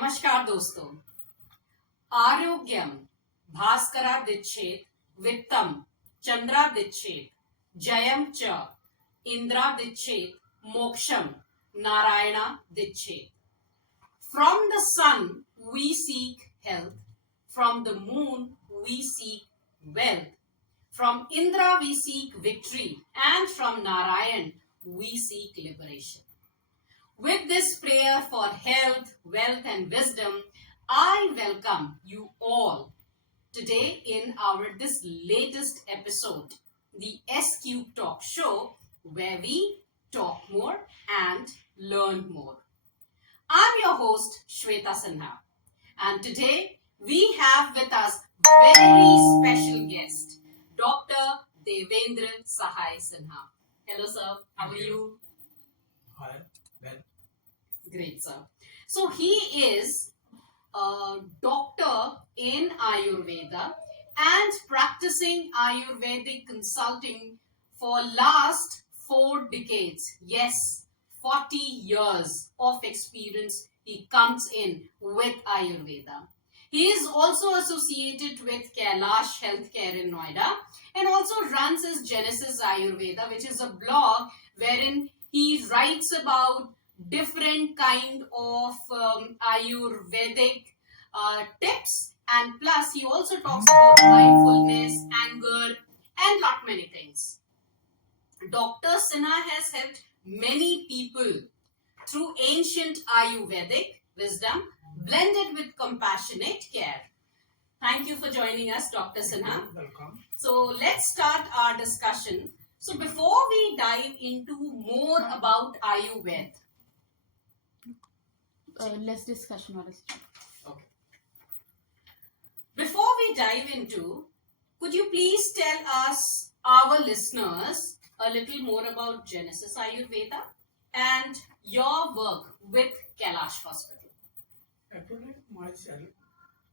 नमस्कार दोस्तों। आरोग्यम भास्करा दिच्छेत वित्तम चंद्रा दिच्छेत जयम च Indira दिच्छेत मोक्षम Narayana दिच्छेत. From the sun we seek health, from the moon we seek wealth, from Indra we seek victory, and from Narayan we seek liberation. With this prayer for health, wealth, and wisdom, I welcome you all today in our this latest episode, the S Cube Talk Show, where we talk more and learn more. I'm your host Shweta Sinha, and today we have with us very special guest, Dr. Devendra Sahai Sinha. Hello, sir. How are you? Hi, well, Great, sir. So he is a doctor in Ayurveda and practicing Ayurvedic consulting for last 4 decades. Yes, 40 years of experience he comes in with Ayurveda. He is also associated with Kailash Healthcare in Noida and also runs his Genesis Ayurveda, which is a blog wherein he writes about different kind of Ayurvedic tips, and plus he also talks about mindfulness, anger, and lot many things. Dr. Sinha has helped many people through ancient Ayurvedic wisdom blended with compassionate care. Thank you for joining us, Dr. Sinha. welcome. So let's start our discussion. So before we dive into more about Ayurveda, less discussion on it. okay. Before we dive into, could you please tell us, our listeners, a little more about Genesis Ayurveda and your work with Kailash Hospital? Actually, myself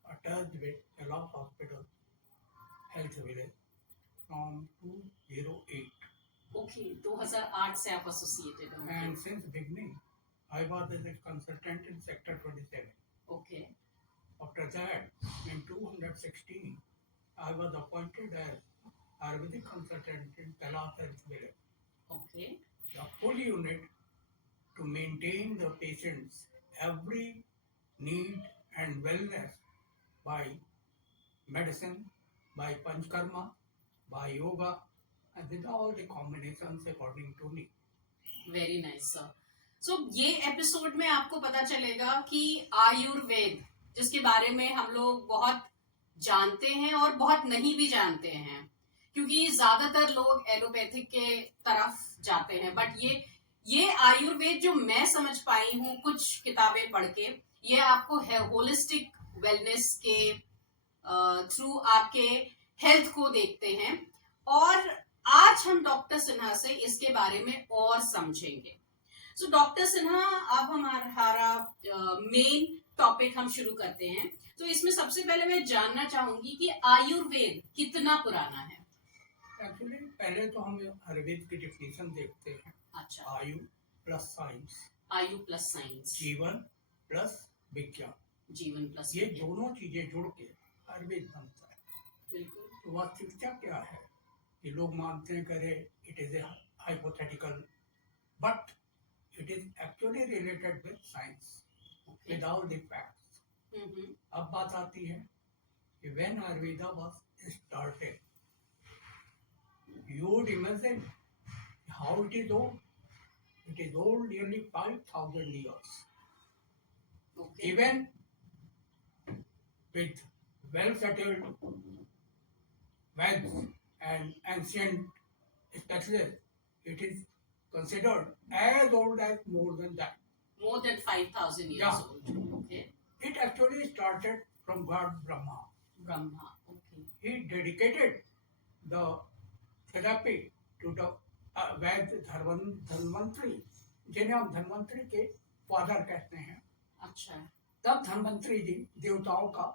attached with Kailash Hospital Health Village from 2008, Okay, 2008 से आप associated हो. and since beginning, I was as a consultant in Sector 27. Okay, After that, in 2016, I was appointed as Ayurvedic consultant in Kailash Health Village, okay, the full unit to maintain the patient's every need and wellness by medicine, by panchkarma, by yoga, and with all the combinations according to me. very nice sir. So ये episode में आपको पता चलेगा कि आयुर्वेद जिसके बारे में हम लोग बहुत जानते हैं और बहुत नहीं भी जानते हैं, क्योंकि ज्यादातर लोग एलोपैथिक के तरफ जाते हैं, बट ये आयुर्वेद जो मैं समझ पाई हूँ कुछ किताबें पढ़ के, ये आपको होलिस्टिक वेलनेस के थ्रू आपके हेल्थ को देखते हैं, और आज हम डॉक्टर सिन्हा से इसके बारे में और समझेंगे. सो डॉक्टर सिन्हा, अब हमारा मेन टॉपिक हम शुरू करते हैं. तो इसमें सबसे पहले मैं जानना चाहूंगी कि आयुर्वेद कितना पुराना है. एक्चुअली पहले तो हम आयुर्वेद की डिफिनेशन देखते हैं. अच्छा, आयु प्लस साइंस, आयु प्लस साइंस, जीवन प्लस विज्ञान, जीवन प्लस ये दोनों चीजें जुड़ के आयुर्वेद बनता है. बिल्कुल. तो वास्तविकता क्या है कि लोग मानते हैं करे it is a hypothetical, but it is actually related with science, okay. With all the facts. अब बात आती है कि when Ayurveda was started, you would imagine how it is old. It is old nearly 5,000 years. Okay. Even with well-settled Veds and ancient specialists, it is considered as old as more than that. More than 5,000 years Yeah. old. Okay. It actually started from God Brahma. Brahma. Okay. He dedicated the therapy to the वैद धन्वंतरी, जिन्हें हम धन्वंतरी के father कहते हैं. अच्छा. तब धन्वंतरी जी देवताओं का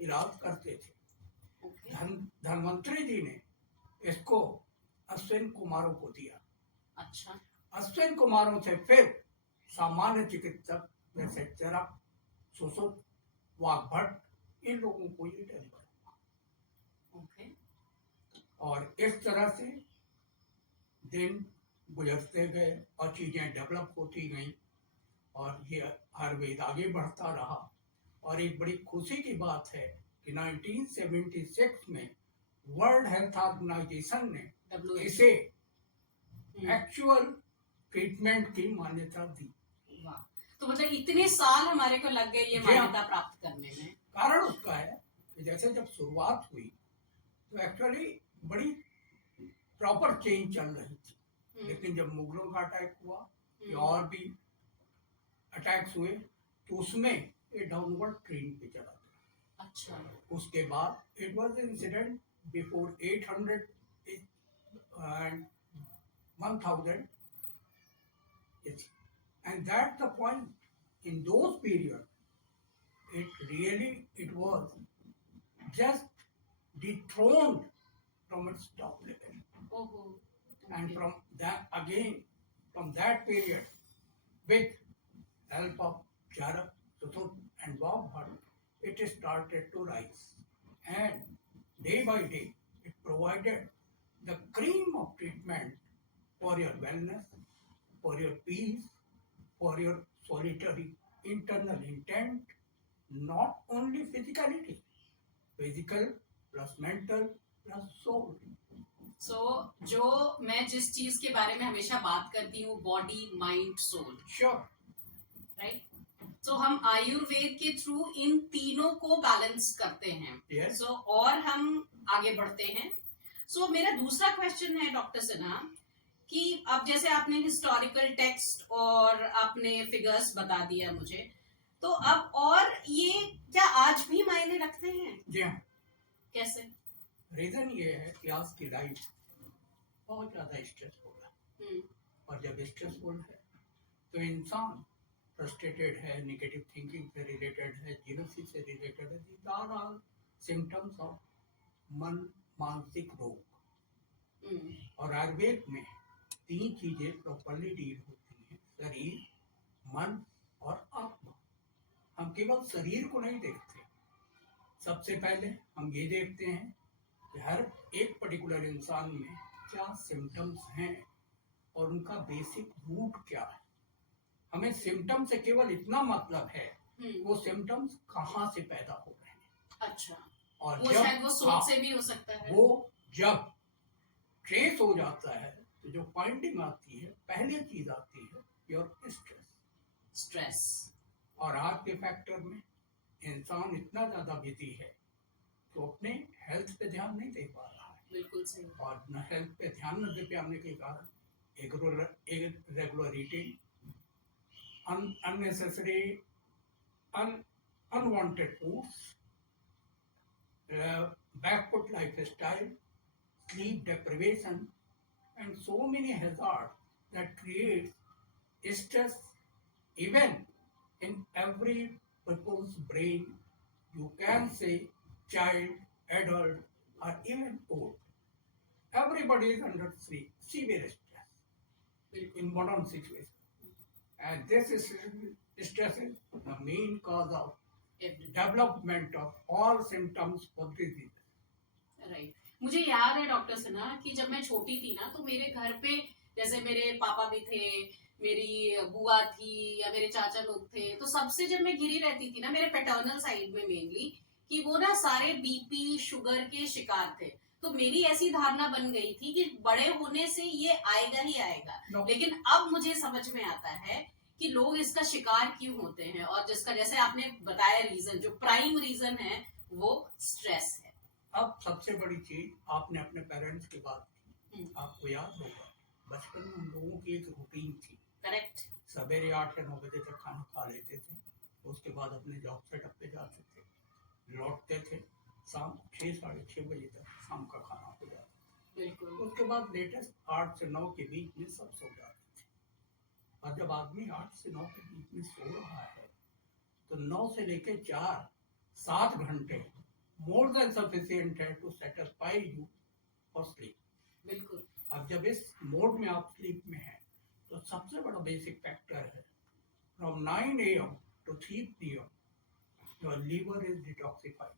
इलाज करते थे. ओके. धन्वंतरी जी ने इसको अश्विन कुमारों को दिया. अच्छा. अश्विन कुमारों से फिर सामान्य चिकित्सक जैसे चरक, सुश्रुत, वाग्भट, इन लोगों को ये डिलीवर हुआ। ओके। और इस तरह से दिन गुजरते गए और चीज़ें डेवलप होती गईं और ये आयुर्वेद आगे बढ़ता रहा। और एक बड़ी खुशी की बात है कि 1976 में वर्ल्ड हेल्थ ऑर्गेनाइजेशन ने WHO। इसे एक्चुअल ट्रीटमेंट की मान्यता दी। वाह, तो मतलब इतने साल हमारे को लग गए ये जी हाँ। मान्यता प्राप्त करने में। कारण उसका है कि जैसे जब शुरुआत हुई तो एक्चुअली बड़ी प्रॉपर चेंज चल रही थी, लेकिन जब मुगलों का अटैक हुआ या और भी अटैक्स हुए तो उसमें ये डाउनवर्ड ट्रेंड पे चला गया। अच्छा। उसके बाद it was incident before 800 and 1000 and that's the point. In those periods it was just dethroned from its top level. ओहो। And from that period, with help of Charak, Suthut and Vagbhat, it started to rise. And day by day, it provided the cream of treatment for your wellness, for your peace, for your solitary internal intent, not only physicality, physical plus mental plus soul. सो जो मैं जिस चीज के बारे में हमेशा बात करती हूँ, body mind soul, Sure. Right. So हम आयुर्वेद के थ्रू इन तीनों को बैलेंस करते हैं। Yes. सो और हम आगे बढ़ते हैं। सो मेरा दूसरा क्वेश्चन है डॉक्टर सिन्हा कि अब जैसे आपने हिस्टोरिकल टेक्स्ट और आपने फिगर्स बता दिया मुझे, तो अब और ये क्या आज भी मायने रखते हैं? जी हाँ। कैसे? रीजन ये है कि आज की लाइफ बहुत ज्यादा स्ट्रेसफुल है, और जब स्ट्रेसफुल है तो इंसान फ्रस्ट्रेटेड है, नेगेटिव थिंकिंग से रिलेटेड है, जेलसी से रिलेटेड है। These are all symptoms of मानसिक रोग। और आयुर्वेद में 3 चीजें प्रॉपरली डील होती हैं, शरीर, मन और आत्मा। हम केवल शरीर को नहीं देखते, सबसे पहले हम ये देखते हैं कि हर एक पर्टिकुलर इंसान में क्या सिम्टम्स हैं और उनका बेसिक रूट क्या है। हमें सिम्टम से केवल इतना मतलब है वो सिम्टम्स कहाँ से पैदा हो रहे हैं। अच्छा। और वो शायद वो सोच से भी हो सकता है। वो जब ट्रेस हो जाता है तो जो फाइंडिंग आती है, पहली चीज आती है योर स्ट्रेस। और आज के फैक्टर में इंसान इतना ज्यादा बिजी है तो अपने हेल्थ पे ध्यान नहीं दे पा रहा है। बिल्कुल सही। और न हेल्थ पे ध्यान न दे पाने के कारण irregular eating, unnecessary, unwanted foods, backward lifestyle, sleep deprivation, and so many hazards that create stress even in every people's brain. You can say child, adult, or even old. Everybody is under severe stress in modern situation. And this is stress is the main cause of development of all symptoms for disease. Right. मुझे याद है doctor Sinha कि जब मैं छोटी थी ना, तो मेरे घर पे जैसे मेरे पापा भी थे, मेरी बुआ थी या मेरे चाचा लोग थे, तो सबसे जब मैं घिरी रहती थी ना, मेरे पैटर्नल साइड में मेनली, कि वो ना सारे बीपी शुगर के शिकार थे। तो मेरी ऐसी धारणा बन गई थी कि बड़े होने से ये आएगा ही आएगा। No. लेकिन अब मुझे समझ में आता है कि लोग इसका शिकार क्यों होते हैं, और जिसका जैसे आपने बताया रीजन, जो प्राइम रीजन है वो स्ट्रेस है। अब सबसे बड़ी चीज, आपने अपने पेरेंट्स की बात की, आपको याद होगा बचपन में हम लोगों की एक रूटीन थी। करेक्ट। सवेरे 8 या 9 बजे तक खाना खा लेते थे, उसके बाद अपने जॉब सेटअप पे जाते थे, लौटते थे शाम 6 साढ़े 6 बजे तक शाम का खाना हो जाता था। बिल्कुल। उसके बाद लेटेस्ट 8 से 9 के बीच में सब सो जाते थे। और जब आदमी 8 से 9 के बीच में सो रहा है तो 9 से लेकर 4 7 घंटे मोर देन सफिशिएंट है to satisfy you for sleep. बिल्कुल। अब जब इस मोड में आप स्लीप में हैं तो सबसे बड़ा बेसिक फैक्टर है from 9 AM to 3 PM your liver is detoxified.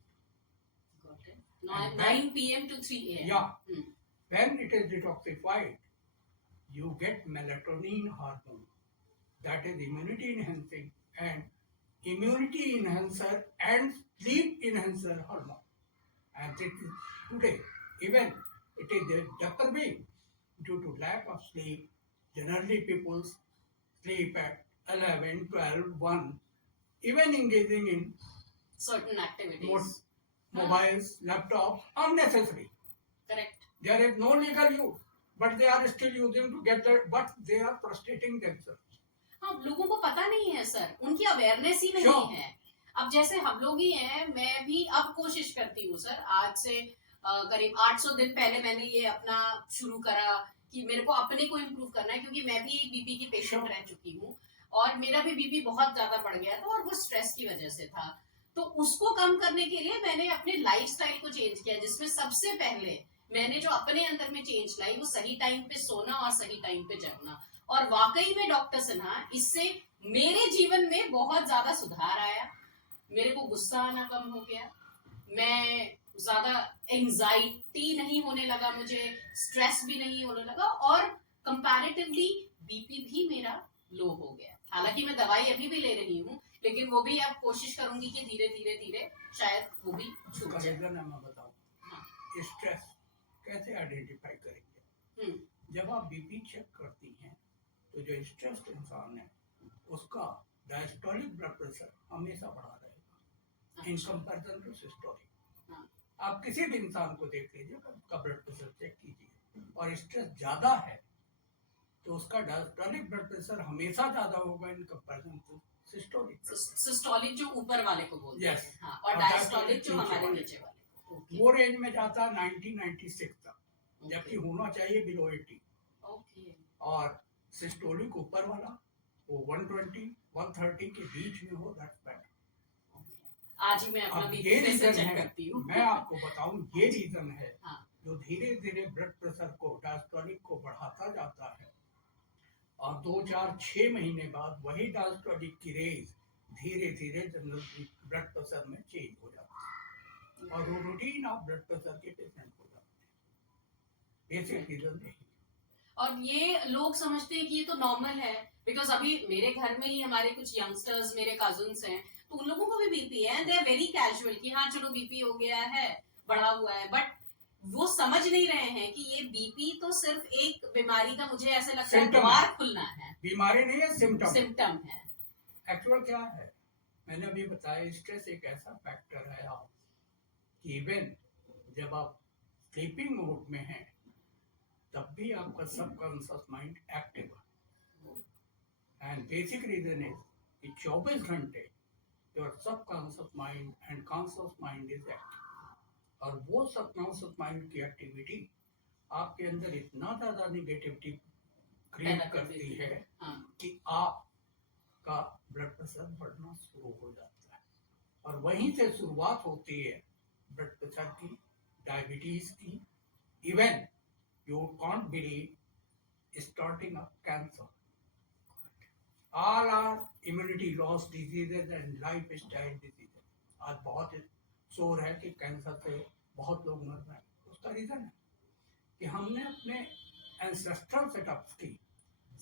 Got it. 9 And 9 p.m. to 3 a.m. Yeah, Hmm. when it is detoxified, you get melatonin hormone, that is immunity enhancing, and immunity enhancer and sleep enhancer hormone. And it is today, even it is disturbing due to lack of sleep. Generally, people sleep at 11, 12, 1, even engaging in Certain activities. mobiles, laptops, unnecessary. Correct. There is no legal use, but they are still using to get the, but they are frustrating themselves. हाँ, लोगों को पता नहीं है sir, उनकी awareness ही नहीं Sure. है। अब जैसे हम लोग ही हैं, मैं भी अब कोशिश करती हूँ सर, आज से करीब 800 दिन पहले मैंने ये अपना शुरू करा कि मेरे को अपने को इम्प्रूव करना है, क्योंकि मैं भी एक बीपी की पेशेंट Sure. रह चुकी हूँ और मेरा भी बीपी बहुत ज्यादा बढ़ गया था और वो स्ट्रेस की वजह से था। तो उसको कम करने के लिए मैंने अपने लाइफस्टाइल को चेंज किया, जिसमें सबसे पहले मैंने जो अपने अंदर में चेंज लाई वो सही टाइम पे सोना और सही टाइम पे जगना। और वाकई में डॉक्टर सिन्हा, इससे मेरे जीवन में बहुत ज्यादा सुधार आया। मेरे को गुस्सा आना कम हो गया, मैं ज्यादा एंजाइटी नहीं होने लगा, मुझे स्ट्रेस भी नहीं होने लगा और कंपैरेटिवली बीपी भी मेरा लो हो गया। हालांकि मैं दवाई अभी भी ले रही हूँ, लेकिन वो भी अब कोशिश करूंगी कि धीरे धीरे धीरे शायद वो भी छूट उसका जाए। रीजन मैं बताऊं, हाँ। स्ट्रेस कैसे आइडेंटिफाई करेंगे? हम्म। जब आप बीपी चेक करती हैं तो जो स्ट्रेस्ड इंसान है उसका डायस्टोलिक ब्लड प्रेशर हमेशा बढ़ा रहेगा इन अच्छा। Comparison to systolic. हाँ। आप किसी भी इंसान को देख लीजिए, उसका ब्लड प्रेशर चेक कीजिए और स्ट्रेस ज्यादा है तो उसका डायस्टोलिक ब्लड प्रेशर हमेशा ज्यादा होगा in comparison to systolic. Systolic जो ऊपर वाले को बोलते Yes. हैं, हाँ, और और डायस्टोलिक जो नीचे हमारे वाले। नीचे वाले। ओके। वो रेंज में जाता है 1996 तक, जबकि होना चाहिए बिलो 80। ओके। और सिस्टोलिक ऊपर वाला वो 120 130 के बीच में हो, दैट्स बेटर। आज ही मैं अपना अब बीपी ये फिर से रीजन चेक है, करती हूँ। मैं आपको बताऊं, ये रीजन है हाँ। जो धीरे धीरे ब्लड प्रेशर को, डायस्टोलिक को बढ़ाता जाता है और 2 4 6 महीने बाद वही डायस्टोलिक की रेंज धीरे धीरे जनरल ब्लड प्रेशर में चेंज हो जाती है और वो रूटीन ऑफ ब्लड प्रेशर के पेशेंट हो जाते हैं। बेसिक रीजन यही। और ये लोग समझते हैं कि ये तो नॉर्मल है, बिकॉज अभी मेरे घर में ही हमारे कुछ यंगस्टर्स, मेरे कजिन्स हैं, तो उन लोगों को भी बीपी है, दे आर वेरी कैजुअल कि हाँ चलो बीपी हो गया है, बढ़ा हुआ है, बट वो समझ नहीं रहे हैं कि ये बीपी तो सिर्फ एक बीमारी का, मुझे ऐसे लगता है, Symptom द्वार खुलना है, बीमारी नहीं है, सिम्टम। सिम्टम है। एक्चुअल क्या है, मैंने अभी बताया, स्ट्रेस एक ऐसा फैक्टर है आप कि इवन जब आप स्लीपिंग मोड में हैं तब भी आपका सबकॉन्शियस माइंड एक्टिव है। एंड बेसिक रीजन इज कि 24 घंटे your subconscious mind and conscious mind is active और वो सबकॉन्शियस माइंड की एक्टिविटी आपके अंदर इतना ज्यादा निगेटिविटी क्रिएट करती है हाँ। कि आपका ब्लड प्रेशर बढ़ना शुरू हो जाता है और वहीं से शुरुआत होती है ब्लड प्रेशर की, डायबिटीज की, even you can't believe starting of cancer. All are immunity loss diseases and life style diseases. आज बहुत शोर है कि कैंसर से बहुत लोग मर रहे हैं। उसका रीजन है कि हमने अपने एंसेस्ट्रल सेटअप्स की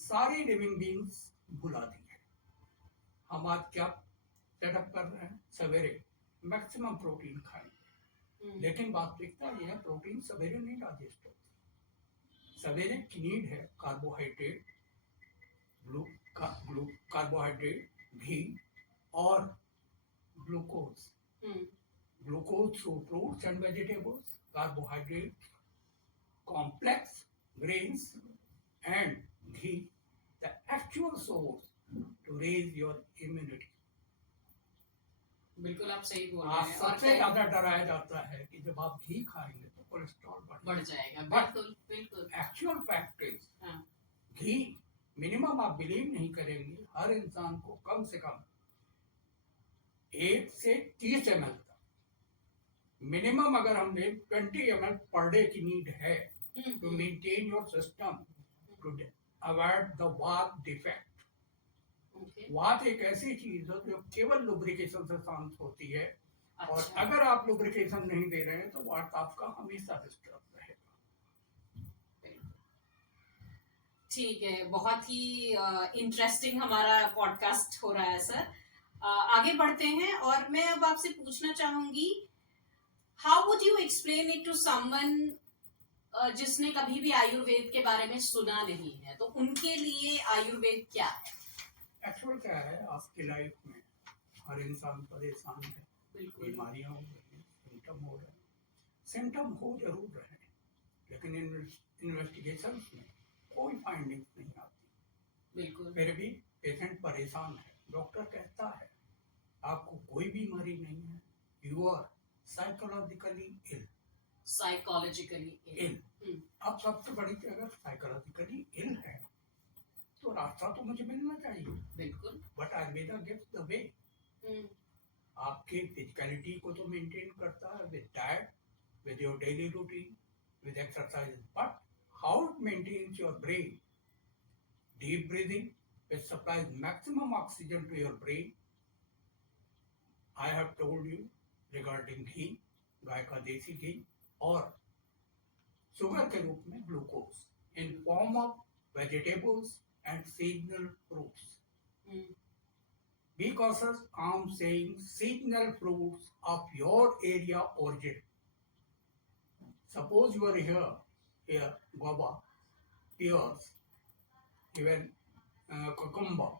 सारी लिविंग बींग्स भुला दी है। हम आज क्या सेटअप कर रहे हैं, सवेरे मैक्सिमम प्रोटीन खाएंगे, लेकिन वास्तविकता यह है प्रोटीन सवेरे नहीं डाइजेस्ट होती। सवेरे की नीड है कार्बोहाइड्रेट, कार्बोहाइड्रेट, घी और glucose. Glucose through fruits and vegetables, carbohydrate, complex grains and घी, the actual source to raise your immunity. बिल्कुल आप सही बोल आज रहे हैं। और सबसे ज्यादा डराया जाता है कि जब आप घी खाएंगे तो कोलेस्ट्रॉल बढ़ जाएगा। But- बिल्कुल बिल्कुल। एक्चुअल फैक्ट इज हाँ। घी मिनिमम, आप बिलीव नहीं करेंगे, हर इंसान को कम से कम 1 से 30 ml तक मिनिमम, अगर हम ले 20 ml पर डे की नीड है to maintain your system to avoid the warm defect. Okay वात एक ऐसी चीज है जो केवल लुब्रिकेशन से शांत होती है, और अच्छा अगर आप लुब्रिकेशन नहीं दे रहे हैं तो वात आपका हमेशा डिस्टर्ब रहेगा। ठीक है, बहुत ही इंटरेस्टिंग हमारा पॉडकास्ट हो रहा है सर। आगे बढ़ते हैं और मैं अब आपसे पूछना चाहूंगी, how would you explain it to someone जिसने कभी भी आयुर्वेद के बारे में सुना नहीं है, तो उनके लिए आयुर्वेद क्या है? एक्चुअल क्या है, आपकी लाइफ में हर इंसान परेशान है, बिल्कुल बीमारियां हो रही हैं, सिम्टम हो रहे हैं। सिम्टम हो जरूर रहे हैं, लेकिन इन्वेस्टिगेशन में कोई फाइंडिंग्स नहीं आती। बिल्कुल फिर भी पेशेंट परेशान है, डॉक्टर कहता है आपको कोई बीमारी नहीं है, you are psychologically ill. Psychologically ill अब सबसे बड़ी चीज, अगर साइकोलॉजिकली इल है तो रास्ता तो मुझे मिलना चाहिए, बिल्कुल but Ayurveda gives the way. Hmm, आपके फिजिकलिटी को तो मेंटेन करता है with diet, with your daily routine, with exercise. But how it maintains your brain? Deep breathing, which supplies maximum oxygen to your brain. I have told you regarding घी, गाय का देसी घी, और sugar के रूप में glucose in form of vegetables and seasonal fruits. Hmm, Be cautious, I'm saying seasonal fruits of your area origin. Suppose you are here, guava, pears, even cucumber,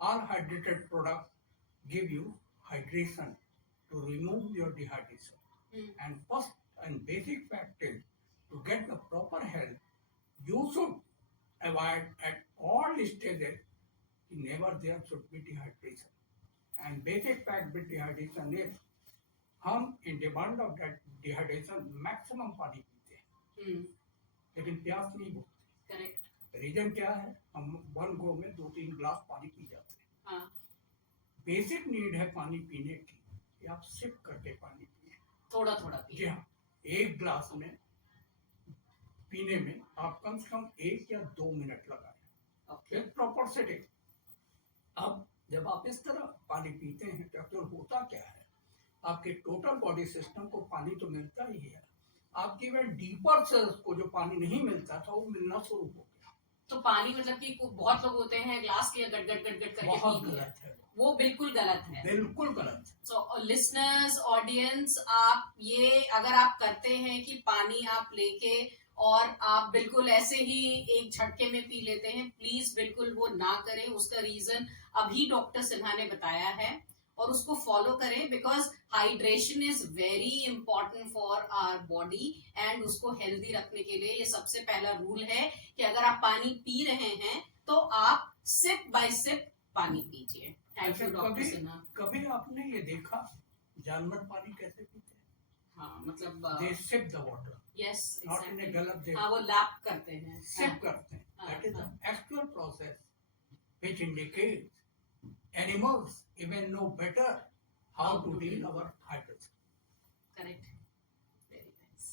all hydrated products give you hydration to remove your dehydration. Hmm, And first and basic fact is, to get the proper health, you should avoid at all stages, never there should be dehydration. And basic fact with dehydration is, हम in demand of that dehydration maximum पानी पीते हैं, लेकिन प्यास नहीं बुझती। Correct reason क्या है, हम वन गो में 2-3 ग्लास पानी पी जाते हैं। हाँ बेसिक नीड है पानी पीने की, कि आप सिप करके पानी पिए। थोड़ा थोड़ा जी पिए। हाँ, एक ग्लास में पीने में आप कम से कम 1 या 2 मिनट लगाएं, ओके फिर प्रॉपर सेटिंग। अब जब आप इस तरह पानी पीते हैं तो एक्चुअल होता क्या है, आपके टोटल बॉडी सिस्टम को पानी तो मिलता ही है, आपकी वह डीपर सेल्स को जो पानी नहीं मिलता था वो मिलना शुरू हो गया। तो पानी मतलब कि बहुत लोग होते हैं ग्लास के गट गट गट गट करके बहुत पी लिया, गलत है, वो बिल्कुल गलत है। बिल्कुल गलत। सो लिसनर्स, ऑडियंस, आप ये अगर आप करते हैं कि पानी आप लेके और आप बिल्कुल ऐसे ही एक झटके में पी लेते हैं, प्लीज बिल्कुल वो ना करें। उसका रीजन अभी डॉक्टर सिन्हा ने बताया है और उसको फॉलो करें, because hydration is very important for our body and उसको हेल्दी रखने के लिए ये सबसे पहला रूल है कि अगर आप पानी पी रहे हैं तो आप सिप बाय सिप पानी पीजिए। Thank you doctor Sinha. कभी आपने ये देखा जानवर पानी कैसे पीते हैं? हाँ मतलब they sip the water, yes not in a गलत दे हाँ वो लैप करते हैं। सिप करते हैं। हाँ, दैट इज द हाँ। Actual process which indicates animals even know better how to deal our hydration. Correct, very nice.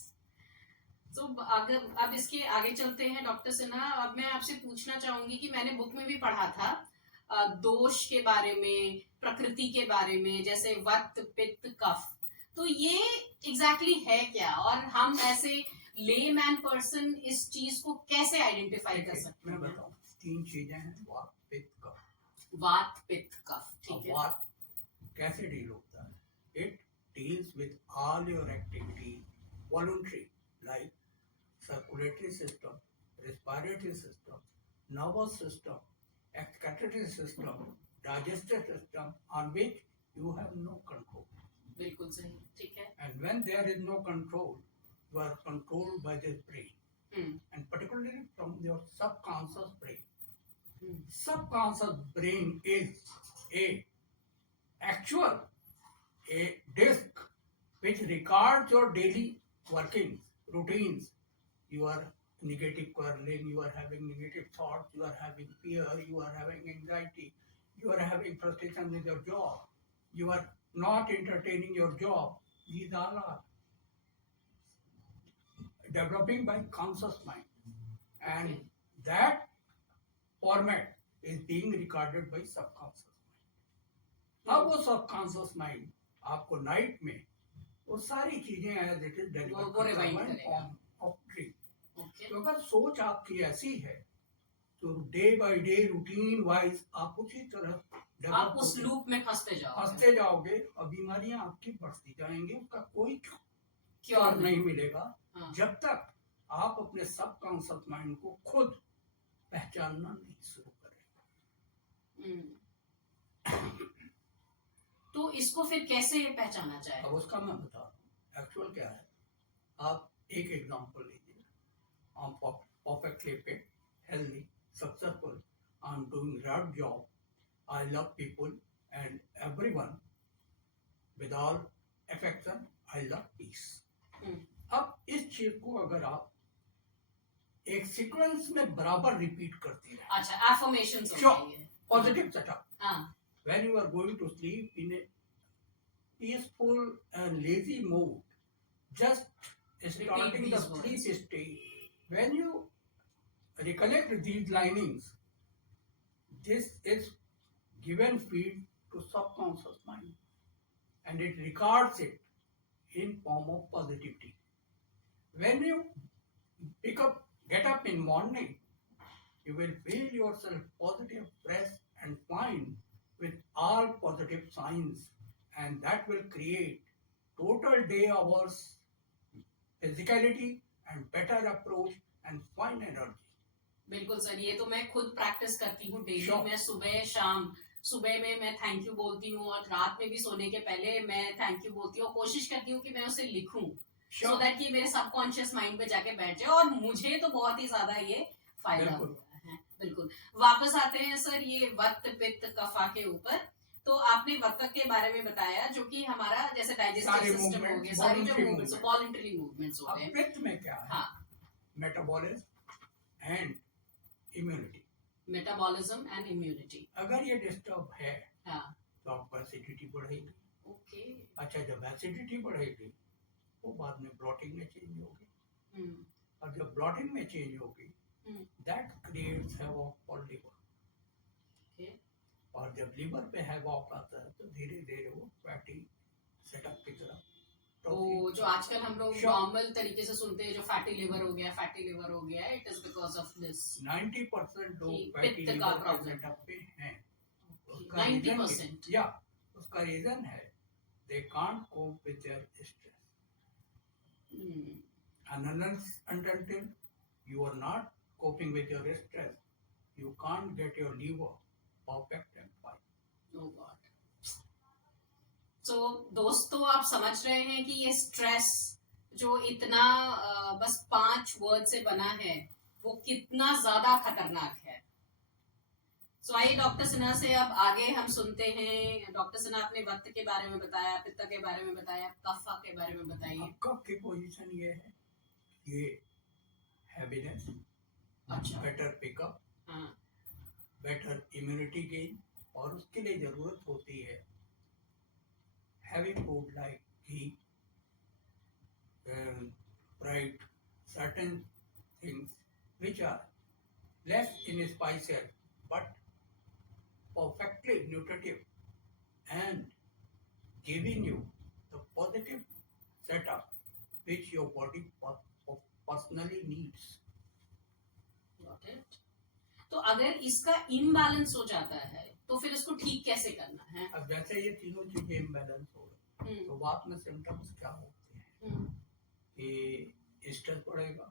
तो अगर अब इसके आगे चलते हैं डॉक्टर सिन्हा, अब मैं आपसे पूछना चाहूंगी कि मैंने बुक में भी पढ़ा था दोष के बारे में, प्रकृति के बारे में, जैसे वत पित्त कफ, तो ये एग्जैक्टली है क्या, और हम ऐसे लेमैन पर्सन इस चीज को कैसे आइडेंटिफाई कर सकते मैं हैं? बताऊं, 3 चीजें हैं, वात पित्त कफ। वात पित्त कफ, ठीक अब है। वात कैसे डील होता है? It deals with all your activity voluntary, like circulatory system, respiratory system, nervous system, excretory system, digestive system, on which you have no control. बिल्कुल सही, ठीक है। And when there is no control, you are controlled by the brain, hmm, and particularly from your subconscious brain. Hmm, Subconscious brain is a actual a disk which records your daily workings, routines. You are negative quarreling, you are having negative thoughts, you are having fear, you are having anxiety, you are having frustration with your job, you are not entertaining your job. These all are developing by conscious mind. And Okay. that format is being recorded by subconscious mind. अब वो subconscious mind आपको night में वो सारी चीजें as it is वो rewind करेगा। Form of dream. Okay तो अगर सोच आपकी ऐसी है तो day by day routine wise आप उसी तरह develop आप उस होते- लूप में फंसते जाओगे, फंसते जाओगे और बीमारियां आपकी बढ़ती जाएंगी, उसका कोई क्योर क्योर नहीं मिलेगा हाँ, जब तक आप अपने सबकॉन्शियस माइंड को खुद पहचानना नहीं शुरू करें। तो इसको फिर कैसे पहचाना जाए? अब उसका मैं बता रहा हूँ एक्चुअल क्या है। आप एक एग्जांपल लीजिए, I'm perfectly fit, healthy, successful, I'm doing right job, I love people and everyone, with all affection, I love peace. अब इस चीज को अगर आप एक सीक्वेंस में बराबर रिपीट करते रहे, अच्छा, एफर्मेशंस हो Sure. गई है। पॉजिटिव सेटअप, हाँ, when you are going to sleep in a peaceful and lazy mood, just starting the these sleep words. state, when you recollect these linings, this is given feed to subconscious mind and it records it in form of positivity. When you get up in morning, you will feel yourself positive, fresh and fine with all positive signs, and that will create total day hours, physicality and better approach and fine energy. बिल्कुल sir, ये तो मैं खुद practice करती हूँ daily. Sure. मैं सुबह शाम, सुबह में मैं थैंक यू बोलती हूँ और रात में भी सोने के पहले मैं थैंक यू बोलती हूँ और कोशिश करती हूँ कि मैं उसे लिखूं सो दैट कि मेरे सबकॉन्शियस माइंड पे जाके बैठ जाए, और मुझे तो बहुत ही ज्यादा ये फायदा बिल्कुल। हुआ है। बिल्कुल। वापस आते हैं सर ये वक्त पित्त कफा के ऊपर। तो आपने वक्त के बारे में बताया जो कि हमारा जैसे डाइजेस्टिव सारे सिस्टम हो movements, गए, सारी जो voluntary movements, movements। Voluntary movements हो अब गए। पित्त में क्या है? हाँ, metabolism and immunity. Metabolism and immunity. अगर ये डिस्टर्ब है हाँ, तो आपको एसिडिटी बढ़ेगी। ओके। अच्छा, जब एसिडिटी बढ़ेगी वो बाद में ब्लॉटिंग में चेंज होगी, हम्म, और जब ब्लॉटिंग में चेंज होगी hmm, that creates havoc for liver, okay. और जब लिवर पे हैवॉक आता है तो धीरे धीरे वो फैटी सेटअप की तरफ वो जो आजकल हम लोग Sure. नॉर्मल तरीके से सुनते हैं जो फैटी लिवर हो गया, फैटी लिवर हो गया, it is because of this 90% लोग कि फैटी पित्त का लिवर के problem। सेटअप पे हैं। उसका 90%। या उसका रीजन है they can't cope with their stress, and until you are not coping with your stress, you can't get your liver perfect and fine. Oh God. So दोस्तों, आप समझ रहे हैं कि ये स्ट्रेस जो इतना बस 5 वर्ड से बना है वो कितना ज्यादा खतरनाक है। सो आइए डॉक्टर सिन्हा से अब आगे हम सुनते हैं। डॉक्टर सिन्हा, आपने वक्त के बारे में बताया, पित्त के बारे में बताया, कफा के बारे में बताइए। अब कफ की पोजीशन ये है, ये हैवीनेस, अच्छा। बेटर पिकअप, हाँ, बेटर इम्यूनिटी गेन, और उसके लिए जरूरत होती है having food like ghee, fried, certain things which are less in spices but perfectly nutritive and giving you the positive setup which your body personally needs. Got it. तो अगर इसका imbalance हो जाता है तो फिर इसको ठीक कैसे करना है? अब जैसे ये तीनों चीजें इम्बैलेंस हो गई तो बाद में सिम्टम्स क्या होते हैं कि स्ट्रेस बढ़ेगा,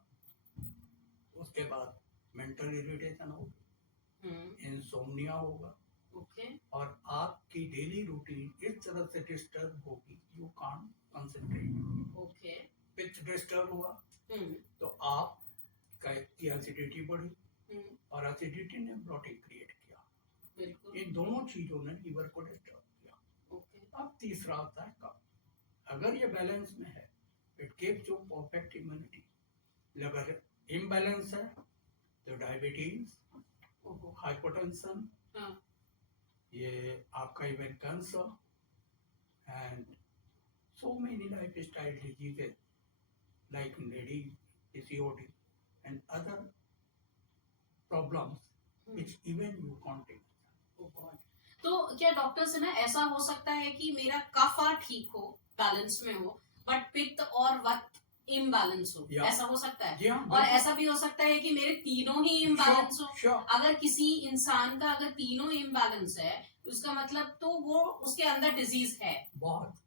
उसके बाद मेंटल इरिटेशन होगी, इंसोम्निया होगा, ओके, और आपकी डेली रूटीन इस तरह से डिस्टर्ब होगी यू कांट कंसंट्रेट। ओके, पित्त डिस्टर्ब हुआ तो आप की एसिडिटी बढ़ी और एसिडिटी ने ब्लॉटिंग क्रिएट किया। बिल्कुल। इन दोनों चीजों ने लीवर को डिस्टर्ब किया। ओके, अब तीसरा आता है कफ। अगर ये बैलेंस में है it gives you perfect immunity, अगर इम्बैलेंस है तो डायबिटीज, ओहो, हाइपरटेंशन, हाँ, ये आपका even cancer and so many life style diseases like lady PCOD and other problems which even you can't take. Oh God. तो क्या डॉक्टर से ना ऐसा हो सकता है कि मेरा कफा ठीक हो, बैलेंस में हो, बट पित्त और वक्त इम्बैलेंस हो? Yeah. ऐसा हो सकता है? जी हाँ, और बिल्कुल। ऐसा भी हो सकता है कि मेरे तीनों ही इम्बैलेंस हो? Sure. अगर किसी इंसान का अगर तीनों इम्बैलेंस है, उसका मतलब तो वो उसके अंदर डिजीज है। बहुत।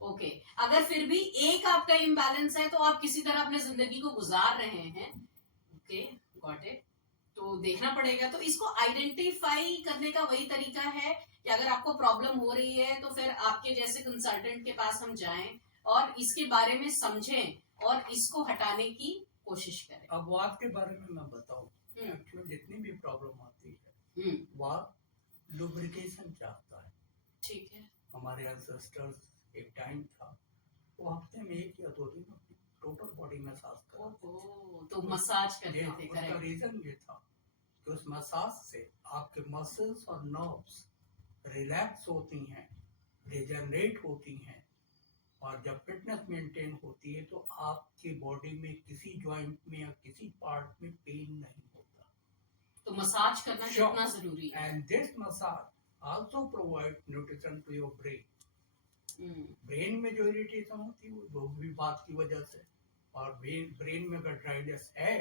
ओके, अगर फिर भी एक आपका इम्बैलेंस है तो आप किसी तरह अपने जिंदगी को गुजार रहे हैं। Okay, got it. तो देखना पड़ेगा। तो इसको आइडेंटिफाई करने का वही तरीका है कि अगर आपको प्रॉब्लम हो रही है तो फिर आपके जैसे कंसल्टेंट के पास हम जाएं और इसके बारे में समझें और इसको हटाने की कोशिश करें। अब वात के बारे में मैं बताऊं, हम्म। एक्चुअली जितनी भी प्रॉब्लम आती है, हम्म, वात लुब्रिकेशन चाहता है। ठीक है। हमारे एंसेस्टर्स एक टाइम था, वो हफ्ते में 1 या 2 दिन अपनी टोटल बॉडी मसाज करते थे। ओहो, तो मसाज करते थे, उसका करेक्ट। रीजन ये था कि उस मसाज से आपके मसल्स और नर्व्स रिलैक्स होती हैं, रिजनरेट होती हैं, और जब फिटनेस मेंटेन होती है तो आपकी बॉडी में किसी जॉइंट में या किसी पार्ट में पेन नहीं होता। तो मसाज करना Sure. कितना जरूरी है? And this massage also provide nutrition to your brain. Brain में जो इरिटेशन होती है वो भी बात की वजह से, और ब्रेन में अगर ड्राइनेस है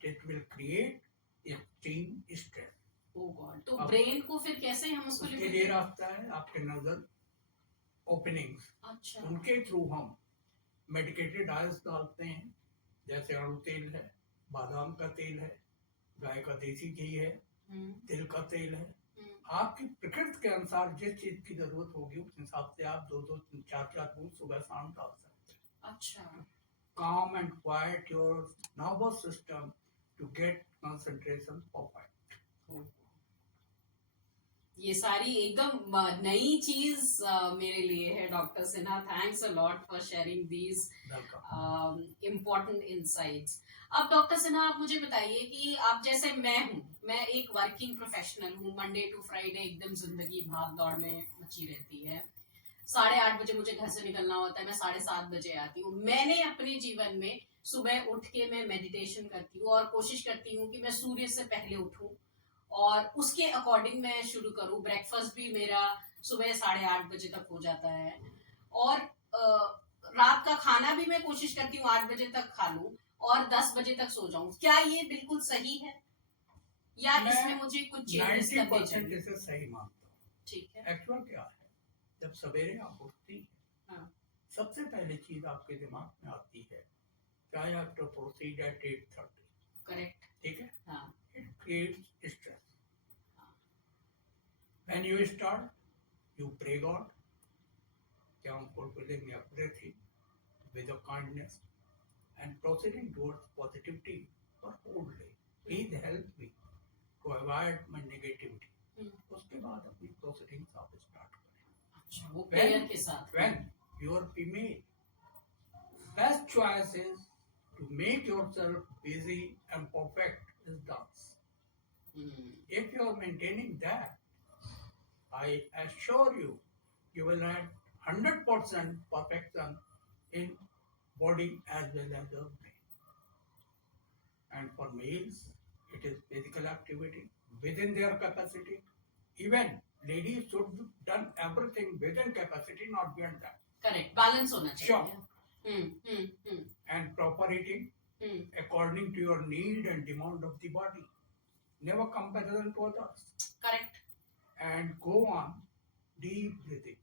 it will create extreme stress. Oh God, तो अब ब्रेन को फिर कैसे हम उसको उसके लिए रास्ता है आपके नजर ओपनिंग्स, अच्छा, उनके थ्रू हम मेडिकेटेड ऑयल्स डालते हैं, जैसे अड़ू तेल है, बादाम का तेल है, गाय का देसी घी है, तिल का तेल है। आपकी प्रकृति के अनुसार जिस चीज की जरूरत होगी उस हिसाब से आप 2-2, 4-4 बूंद सुबह शाम डाल सकते हैं। अच्छा। Calm and quiet your nervous system to get concentration perfect. ये सारी एकदम नई चीज मेरे लिए है doctor Sinha. Thanks a lot for sharing these Welcome. Important insights. अब डॉक्टर सिन्हा आप मुझे बताइए कि आप जैसे मैं एक वर्किंग प्रोफेशनल हूँ, मंडे टू फ्राइडे एकदम जिंदगी भाग दौड़ में मची रहती है। 8:30 बजे मुझे घर से निकलना होता है, मैं 7:30 बजे आती हूँ। मैंने अपने जीवन में सुबह उठ के मैं मेडिटेशन करती हूँ और कोशिश करती हूँ कि मैं सूर्य से पहले उठूँ और उसके अकॉर्डिंग मैं शुरू करूँ। ब्रेकफास्ट भी मेरा सुबह 8:30 बजे तक हो जाता है और रात का खाना भी मैं कोशिश करती हूँ 8 बजे तक खा लूँ और 10 बजे तक सो जाऊँ। क्या ये बिल्कुल सही है या इसमें मुझे कुछ चेंजेस करने चाहिए? इसे सही मानता हूँ। ठीक है। एक्चुअल क्या है, जब सवेरे आप उठती हैं, हाँ। सबसे पहली चीज आपके दिमाग में आती है I have to proceed at 8:30। Correct. ठीक है। हाँ। It creates stress. When you start, you pray God, कि I'm fulfilling everything with a kindness and proceeding towards positivity for whole day. Please help me to avoid my negativity. उसके बाद अपनी proceedings आप start करें। अच्छा, वो prayer के साथ। When you are female, best choice is to make yourself busy and perfect is dance. If you are maintaining that, I assure you, you will have 100% perfection in body as well as your brain. And for males, it is physical activity within their capacity. Even ladies should be done everything within capacity, not beyond that. Correct. Balance होना चाहिए। Sure. And proper eating according to your need and demand of the body. Never comparison to others. Correct. And go on deep breathing.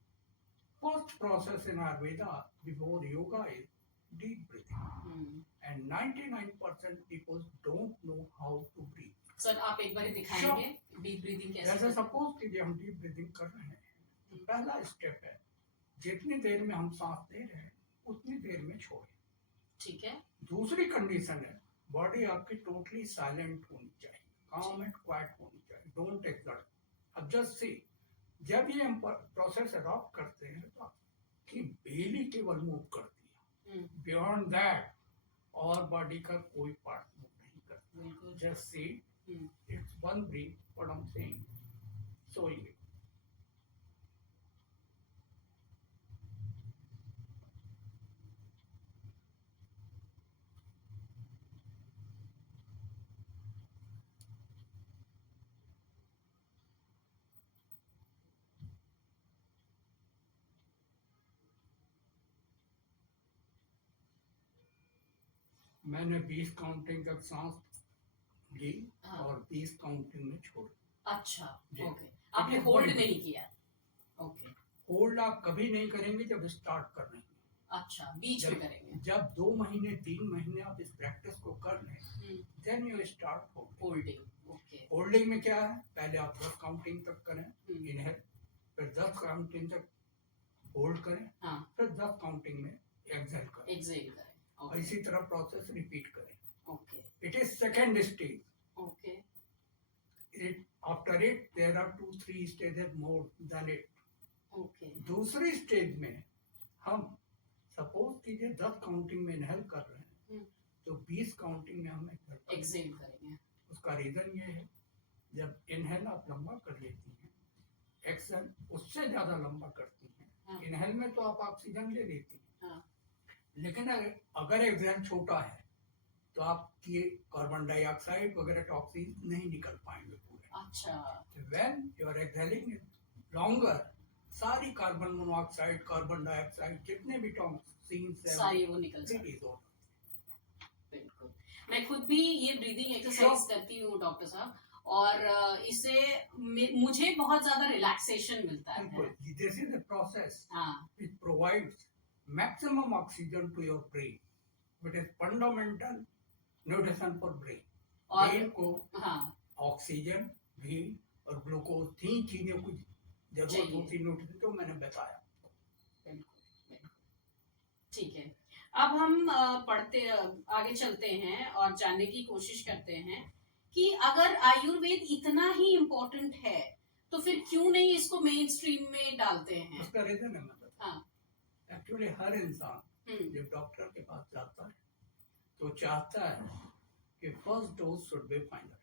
First process in Ayurveda before yoga is deep breathing. And 99% people don't know how to breathe. Sir आप एक बार दिखाएंगे deep breathing कैसे? जैसे suppose कीजिए हम deep breathing कर रहे हैं, तो पहला स्टेप है जितनी देर में हम सांस ले रहे हैं उतनी देर में छोड़ें। ठीक है। दूसरी कंडीशन है बॉडी आपकी टोटली साइलेंट होनी चाहिए, काम एंड क्वाइट होनी चाहिए, डोंट एक्सर्ट। अब जस्ट सी, जब ये हम प्रोसेस अडॉप्ट करते हैं तो आपकी बेली केवल मूव करती है, बियॉन्ड दैट और बॉडी का कोई पार्ट मूव नहीं करता। Just see, it's one breath, what I am saying, so ये मैंने 20 काउंटिंग तक सांस ली हाँ। और 20 काउंटिंग में छोड़। अच्छा, जी। ओके, आपने It is होल्ड very नहीं good. किया? ओके, होल्ड आप कभी नहीं करेंगे जब स्टार्ट कर रहे हैं। अच्छा, बीच में करेंगे। जब 2 महीने 3 महीने आप इस प्रैक्टिस को कर लें, hmm, then you start hold. Holding, okay, holding में क्या है, पहले आप 10 काउंटिंग तक करें हम्म, इनहेल, फिर 10 काउंटिंग तक होल्ड करें, हाँ, फिर 10 काउंटिंग में एक्सेल करें, एक्सेल करें, और ओके, इसी तरह प्रोसेस रिपीट करें। Okay, it is second stage. Okay, after it there are 2-3 stages more than it. Okay, दूसरी स्टेज में हम सपोज कीजिए 10 काउंटिंग में इनहेल कर रहे हैं, हम्म, तो 20 काउंटिंग में हम एक्सेल करें। एक्सेल करेंगे, उसका रीजन ये है, जब इनहेल आप लंबा कर लेती हैं, एक्सेल उससे ज्यादा लंबा करती हाँ। हैं। इनहेल में तो आप ऑक्सीजन ले लेती हैं, हाँ, लेकिन अगर एक्सेल छोटा है तो आपकी कार्बन डाइऑक्साइड वगैरह टॉक्सिन नहीं निकल पाएंगे पूरे। अच्छा, when you are exhaling longer, सारी कार्बन मोनोऑक्साइड, कार्बन डाइऑक्साइड, जितने भी टॉक्सिन सारी वो निकल जाती है। रिलीज हो। बिल्कुल, मैं खुद भी ये ब्रीदिंग एक्सरसाइज करती हूँ डॉक्टर साहब, और इससे मुझे बहुत ज्यादा रिलैक्सेशन मिलता है। बिल्कुल, दिस इज द प्रोसेस हाँ, which provides maximum oxygen to your brain, which is fundamental nutrition for brain. और ब्रेन को हाँ, ऑक्सीजन भी और ग्लूकोज 3 चीजों की जरूरत चाहिए। होती है न्यूट्रिशन, जो मैंने बताया। बिल्कुल, बिल्कुल, ठीक है। अब हम आगे चलते हैं और जानने की कोशिश करते हैं कि अगर आयुर्वेद इतना ही इम्पोर्टेंट है तो फिर क्यों नहीं इसको मेन स्ट्रीम में डालते हैं? उसका रीजन है, मतलब हाँ, एक्चुअली हर इंसान जब डॉक्टर के पास जाता है तो चाहता है कि first dose should be final.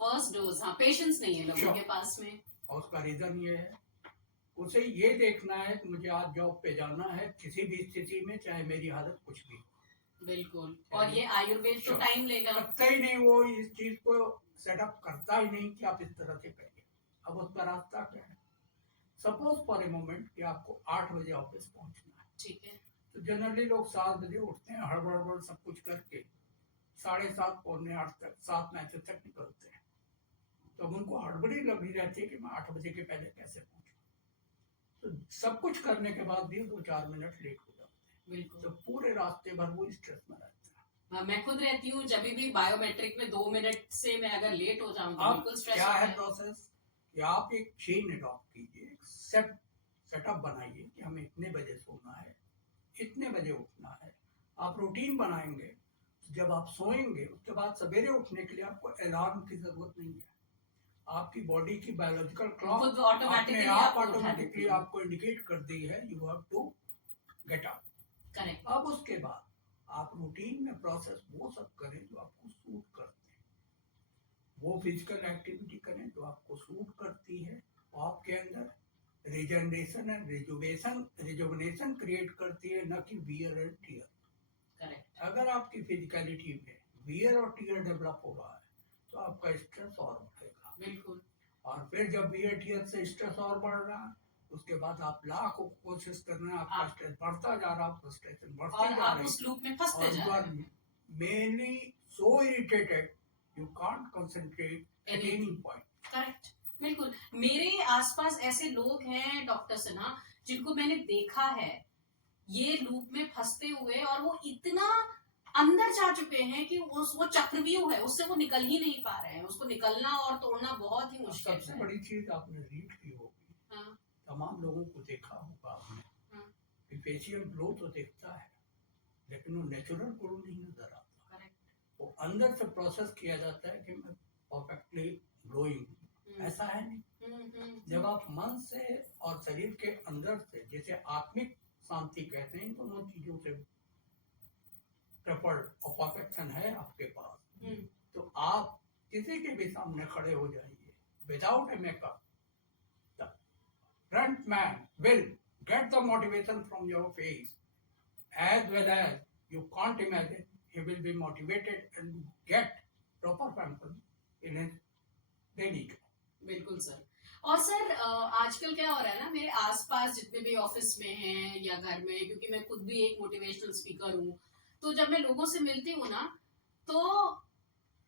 First dose, हाँ, पेशेंस नहीं है लोगों Sure. के पास में। और उसका रीजन ये है, उसे ये देखना है कि मुझे आज जॉब पे जाना है किसी भी स्थिति में, चाहे मेरी हालत कुछ भी हो। बिल्कुल, और ये आयुर्वेद तो Sure. टाइम लेगा। करता ही नहीं, वो इस चीज को सेटअप करता ही नहीं कि आप इस तरह से करिए। अब उसका रास्ता क्या है, सपोज फॉर ए मोमेंट कि आपको 8 बजे ऑफिस पहुंचना है, ठीक है, तो जनरली लोग 7 बजे उठते हैं, हड़बड़ सब कुछ करके 7:30 पौने 8 तक 7 मैचेस तक निकलते हैं। तो अब उनको हड़बड़ी लगी रहती है कि मैं 8 बजे के पहले कैसे पहुंचूं। तो सब कुछ करने के बाद भी 2-4 मिनट लेट हो जाते हैं, बिल्कुल। तो पूरे रास्ते भर वो स्ट्रेस में रहते हैं। मैं खुद रहती हूँ, जब भी बायोमेट्रिक में 2 मिनट से मैं अगर लेट हो जाऊँ तो अब बिल्कुल स्ट्रेस क्या होता है है। प्रोसेस कि आप एक चेन अडॉप्ट कीजिए, सेटअप बनाइए कि हमें इतने बजे सोना है, इतने बजे उठना है। आप रूटीन बनाएंगे, जब आप सोएंगे उसके बाद सवेरे उठने के लिए आपको अलार्म की जरूरत नहीं है। आपकी बॉडी की बायोलॉजिकल क्लॉक खुद automatically अपने आप आपको उठा ऑटोमेटिकली देती है। आपको इंडिकेट कर दी है, you have to get up. Correct, अब उसके बाद आप रूटीन में प्रोसेस वो सब करें जो आपको सूट करते हैं, वो फिजिकल एक्टिविटी करें जो आपको सूट करती है, आपके अंदर रिजनरेशन एंड रिजुविनेशन क्रिएट करती है, न कि वियर एंड टीयर। करेक्ट, अगर आपकी फिजिकलिटी में वियर और टीयर डेवलप हो रहा है तो आपका स्ट्रेस और बढ़ेगा। बिल्कुल, और और फिर जब वियर टीयर से स्ट्रेस और बढ़ रहा है, उसके बाद आप लाखों कोशिश कर रहे हैं, आपका आप- स्ट्रेस बढ़ता जा रहा है, फ्रस्ट्रेशन बढ़ती और जा आप रही उस है, लूप में फंसते और जा यू रहे आर हैं। Mainly so irritated you can't concentrate at any point. Correct, बिल्कुल। मेरे आसपास ऐसे लोग हैं डॉक्टर सिन्हा जिनको मैंने देखा है ये लूप में फंसते हुए, और वो इतना अंदर जा चुके हैं कि वो चक्रव्यूह है, उससे वो निकल ही नहीं पा रहे हैं। उसको निकलना और तोड़ना बहुत ही मुश्किल सबसे है। बड़ी चीज आपने रीड की होगी, हाँ, तमाम लोगों को देखा होगा आपने, हाँ, कि फेशियल ग्लो तो दिखता है लेकिन वो नेचुरल ग्लो नहीं नजर आता। करेक्ट, वो अंदर से प्रोसेस किया जाता है कि मैं परफेक्टली ग्लोइंग, ऐसा है नहीं। जब आप मन से और शरीर के अंदर से, जैसे आत्मिक शांति कहते हैं, इन दोनों चीजों से प्रपर और परफेक्शन है आपके पास, तो आप किसी के भी सामने खड़े हो जाइए without A makeup, the front man will get the motivation from your face as well as you can't imagine. He will be motivated and get proper function in his daily job. बिल्कुल sir. और sir आजकल क्या हो रहा है ना, मेरे आसपास जितने भी ऑफिस में हैं या घर में, क्योंकि मैं खुद भी एक मोटिवेशनल स्पीकर हूँ, तो जब मैं लोगों से मिलती हूँ ना, तो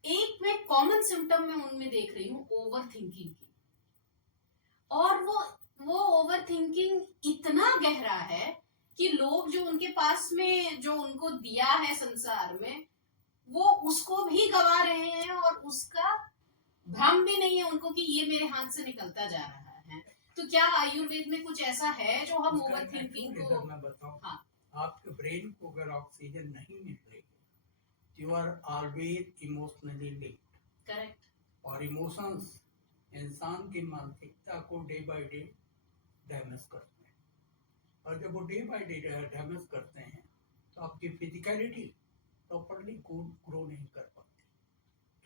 एक मैं कॉमन सिम्टम में उनमें देख रही हूँ ओवर थिंकिंग की। और वो ओवर थिंकिंग इतना गहरा है कि लोग जो उनके पास में जो उनको दिया है संसार में, वो उसको भी गवा रहे हैं और उसका भ्रम भी नहीं है उनको कि ये मेरे हाथ से निकलता जा रहा है। तो क्या आयुर्वेद में कुछ ऐसा है जो हम उसका ओवर थिंकिंग actually को। अगर मैं बताऊं, हाँ, आपके ब्रेन को अगर ऑक्सीजन नहीं मिल रही, you are always emotionally linked, correct. और इमोशंस इंसान की मानसिकता को डे बाय डे डैमेज करते हैं, और जब वो डे बाय डे डैमेज करते हैं तो आपकी फिजिकलिटी प्रॉपरली ग्रो नहीं कर पाती।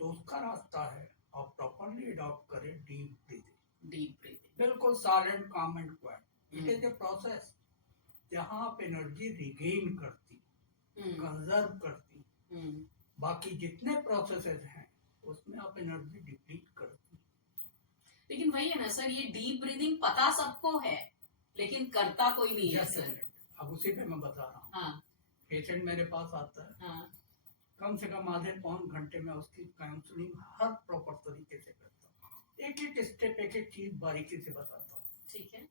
तो उसका रास्ता है आप प्रॉपरली अडॉप्ट करें डीप ब्रीथिंग, डीप ब्रीथिंग। बिल्कुल साइलेंट, काम and quite. It is a process जहाँ आप एनर्जी रिगेन करती, कंजर्व करती। बाकी जितने प्रोसेसेस हैं उसमें आप एनर्जी डिप्लीट करती। लेकिन वही है ना सर, ये डीप ब्रीदिंग पता सबको है लेकिन करता कोई नहीं है Just a सर। minute, अब उसी पे मैं बता रहा हूँ। हाँ पेशेंट मेरे पास आता है, हाँ कम से कम आधे पौन घंटे में उसकी काउंसलिंग हर प्रॉपर तरीके से करता हूँ, एक एक स्टेप, एक एक चीज बारीकी से बताता हूँ। ठीक है।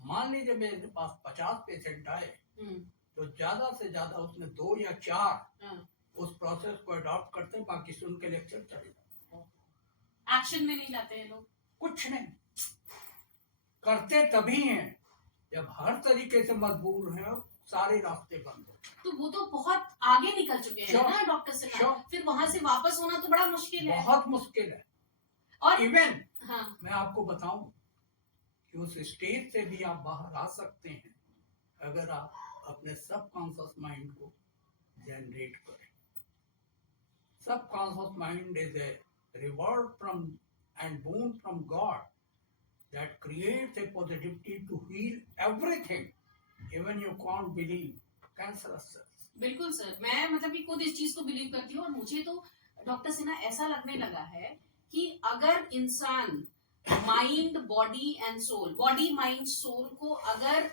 मान लीजिए मेरे पास 50 पेशेंट आए, हम्म, तो ज्यादा से ज्यादा उसमें 2 या 4 हाँ। उस प्रोसेस को अडॉप्ट करते हैं, बाकी सुन के लेक्चर चले जाते हैं। एक्शन में नहीं लाते हैं लोग। कुछ नहीं करते, तभी हैं जब हर तरीके से मजबूर हैं और सारे रास्ते बंद हो। तो वो तो बहुत आगे निकल चुके हैं Sure. ना डॉक्टर से। Sure. फिर वहां से वापस होना तो बड़ा मुश्किल है। बहुत मुश्किल है। और इवन हाँ, मैं आपको बताऊं कि उस स्टेज से भी आप बाहर आ सकते हैं अगर आप अपने सबकॉन्शियस माइंड को जनरेट करें। Subconscious mind is a reward from and bone from God that creates a positivity to heal everything, even you can't believe cancerous cells. बिल्कुल सर, मैं मतलब कि खुद इस चीज को बिलीव करती हूँ। और मुझे तो डॉक्टर सिन्हा ऐसा लगने लगा है कि अगर इंसान mind, body and soul, body mind soul को अगर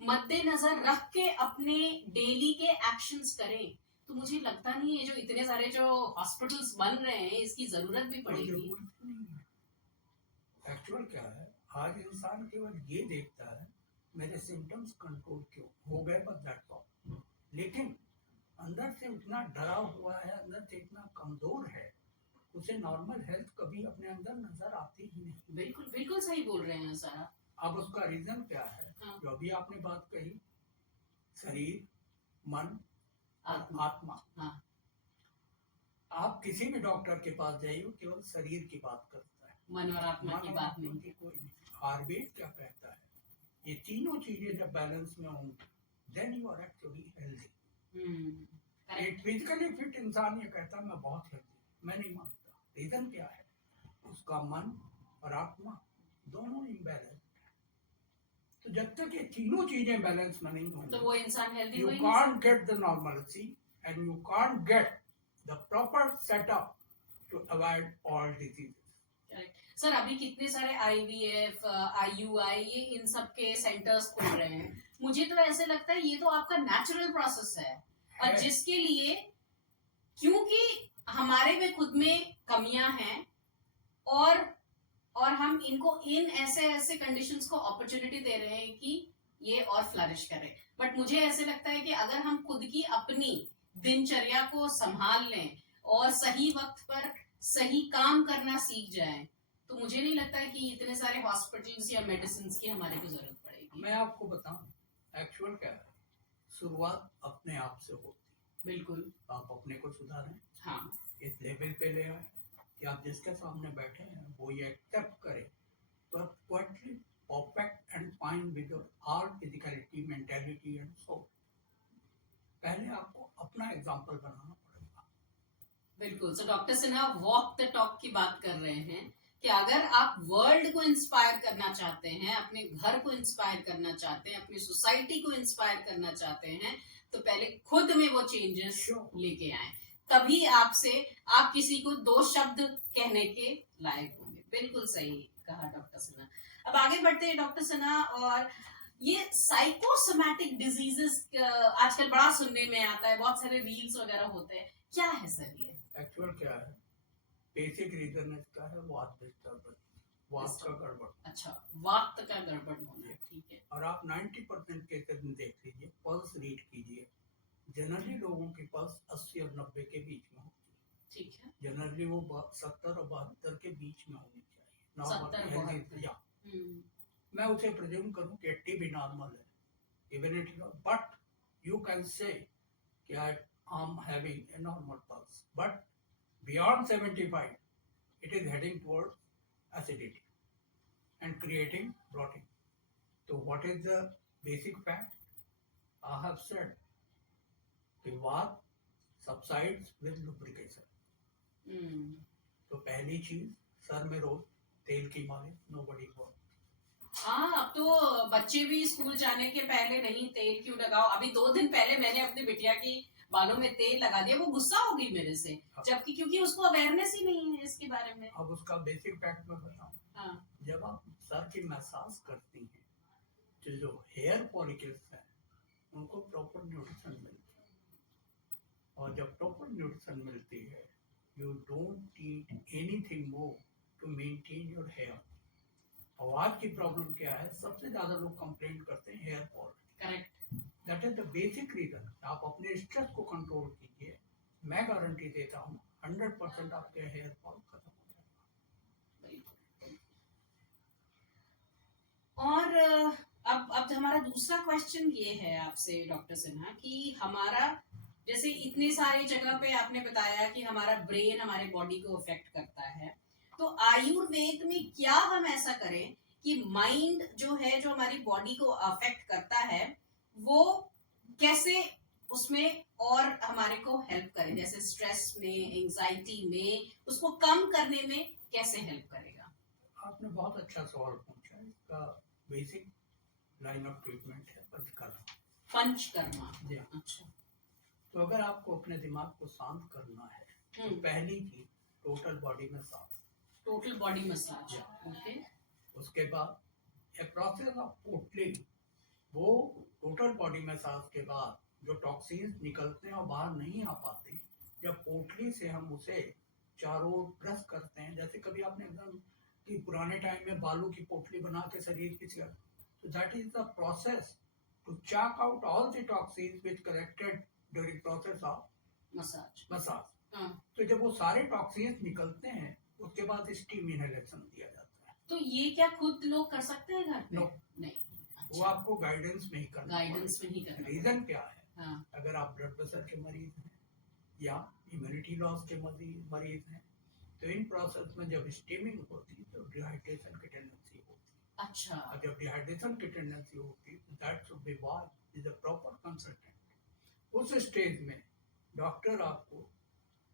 मद्देनजर रख के अपने डेली के एक्शंस करें, तो मुझे लगता नहीं है जो इतने सारे जो हॉस्पिटल्स बन रहे हैं इसकी जरूरत भी पड़ेगी। एक्चुअल क्या है, आज इंसान केवल ये देखता है मेरे सिम्टम्स कंट्रोल क्यों हो गए, बस दैट्स ऑल। लेकिन अंदर से इतना डरा हुआ है, अंदर से इतना कमजोर है, उसे नॉर्मल हेल्थ कभी अपने अंदर नजर आती ही नहीं। बिल्कुल बिल्कुल सही बोल रहे हैं सर। अब उसका रीजन क्या है? हाँ। जो अभी आपने बात कही, शरीर, मन और आत्मा। हाँ। आप किसी भी डॉक्टर के पास जाइए, वो केवल शरीर की बात करता है, मन और आत्मा की बात नहीं। की कोई नहीं। आयुर्वेद क्या कहता है, ये तीनों चीजें जब बैलेंस में होंगी, then you are actually healthy. एक फिजिकली फिट इंसान ये कहता है मैं बहुत हेल्दी, मैं नहीं मानता। रीजन क्या है? उसका मन और आत्मा दोनों इम्बैलेंस। तो जब तक ये तीनों चीजें बैलेंस में नहीं होंगी, तो वो इंसान हेल्दी you हो ही नहीं can't get the normalcy and you can't get the proper setup to avoid all diseases. सकता। सर अभी कितने सारे IVF, IUI, ये इन सब के सेंटर्स खुल रहे हैं। मुझे तो ऐसे लगता है ये तो आपका नेचुरल प्रोसेस है, और जिसके लिए, क्योंकि हमारे में खुद में कमियां हैं और हम इनको इन ऐसे कंडीशंस को अपॉर्चुनिटी दे रहे हैं कि ये और फ्लरिश करे। बट मुझे ऐसे लगता है कि अगर हम खुद की अपनी दिनचर्या को संभाल लें और सही वक्त पर सही काम करना सीख जाएं, तो मुझे नहीं लगता है कि इतने सारे हॉस्पिटल्स या मेडिसिन की हमारे को जरूरत पड़ेगी। मैं आपको बताऊं एक्चुअल क्या है, शुरुआत अपने आप से होती। बिल्कुल। आप अपने को सुधारें, हाँ। इस लेवल पे ले आए कि आप जिसके सामने बैठे हैं वो ये एक्सेप्ट करे, तो आप quietly perfect and fine with your all physicality, mentality and soul. पहले आपको अपना एग्जांपल बनाना पड़ेगा। बिल्कुल। So doctor Sinha walk the talk की बात कर रहे हैं कि अगर आप वर्ल्ड को इंस्पायर करना चाहते हैं, अपने घर को इंस्पायर करना चाहते हैं, अपनी सोसाइटी को इंस्पायर करना चाहते हैं, तो पहले खुद में वो चेंजेस लेके आए, तभी आप किसी को 2 शब्द कहने के लायक होंगे। बिल्कुल सही कहा डॉक्टर सिन्हा। अब आगे बढ़ते हैं डॉक्टर सिन्हा, और ये साइकोसोमैटिक डिजीजेस आजकल बड़ा सुनने में आता है, बहुत सारे रील्स वगैरह होते हैं, क्या है सर ये? एक्चुअल क्या है, बेसिक रीजन इसका है वात डिस्टर्बेंस, वात का गड़बड़। अच्छा, वात का गड़बड़ होना है, ठीक है। और आप 90% केसेस में देख लीजिए, पल्स रीड कीजिए, जनरली लोगों की पल्स 80 और 90 के बीच में होती है। ठीक है। जनरली वो 70 और 72 के बीच में होनी चाहिए, 70 नॉर्मल 72 या हम्म, मैं उसे प्रेज्यूम करूं कि 80 भी नॉर्मल है, even it, but you can say कि I am having a normal pulse, but beyond 75 it is heading towards acidity and creating bloating. So what is the basic fact? I have said the वात subsides with lubrication. हम्म। तो पहली चीज, sir में रोज तेल की मालिश, nobody go. हाँ, अब तो बच्चे भी स्कूल जाने के पहले नहीं तेल क्यों लगाओ। अभी 2 दिन पहले मैंने अपनी बिटिया की बालों में तेल लगा दिया, वो गुस्सा होगी मेरे से, जबकि क्योंकि उसको अवेयरनेस ही नहीं है इसके बारे में। अब उसका बेसिक फैक्ट मैं बताऊं। हाँ। जब आप सर की मसाज करती हैं, तो जो हेयर फॉलिकल्स हैं उनको प्रॉपर न्यूट्रिशन मिलती है, और जब प्रॉपर न्यूट्रिशन मिलती है, you don't need anything more to maintain your hair. आवाज की प्रॉब्लम क्या है, सबसे ज्यादा लोग कंप्लेंट करते हैं hair fall. Correct. That is the basic reason. आप अपने स्ट्रेस को कंट्रोल कीजिए, मैं गारंटी देता हूँ 100% आपके हेयर फॉल खत्म हो जाएगा। और अब हमारा दूसरा क्वेश्चन ये है आपसे डॉक्टर सिन्हा कि हमारा जैसे इतने सारे जगह पे आपने बताया कि हमारा ब्रेन हमारे बॉडी को अफेक्ट करता है, तो आयुर्वेद में क्या हम ऐसा करें कि माइंड जो है, जो हमारी बॉडी को अफेक्ट करता है, वो कैसे उसमें और हमारे को हेल्प करे, जैसे स्ट्रेस में, एंजाइटी में, उसको कम करने में कैसे हेल्प करेगा? आपने बहुत अच्छा सवाल पूछा। इसका बेसिक लाइन ऑफ ट्रीटमेंट है पंचकर्मा। पंचकर्मा। जी। अच्छा। तो अगर आपको अपने दिमाग को शांत करना है, तो पहली चीज total body massage. Total body massage. Okay. उसके बाद ए प्रोसेस ऑफ पोटली, वो टोटल बॉडी मसाज के बाद जो टॉक्सिन्स निकलते हैं और बाहर नहीं आ पाते, जब पोटली से हम उसे चारों ओर प्रेस करते हैं, जैसे कभी आपने एकदम कि पुराने टाइम में बालू की पोटली बना के शरीर की सिया, तो that is the process to chalk out all the toxins which collected during process of massage. तो जब वो सारे टॉक्सिन्स निकलते हैं, उसके बाद स्टीम इनहेलेशन दिया जाता है। तो ये क्या खुद लोग कर सकते हैं घर पे? नो, नहीं। वो आपको गाइडेंस में ही करना। गाइडेंस में ही करना। रीजन क्या है? हाँ। अगर आप ब्लड प्रेशर के मरीज हैं या इम्यूनिटी लॉस के मरीज हैं, तो इन प्रोसेस में जब स्टीमिंग होती है तो डिहाइड्रेशन की टेंडेंसी होती है। अच्छा। और जब डिहाइड्रेशन की टेंडेंसी होती है, तो that should be what is a proper consultant. उस स्टेज में डॉक्टर आपको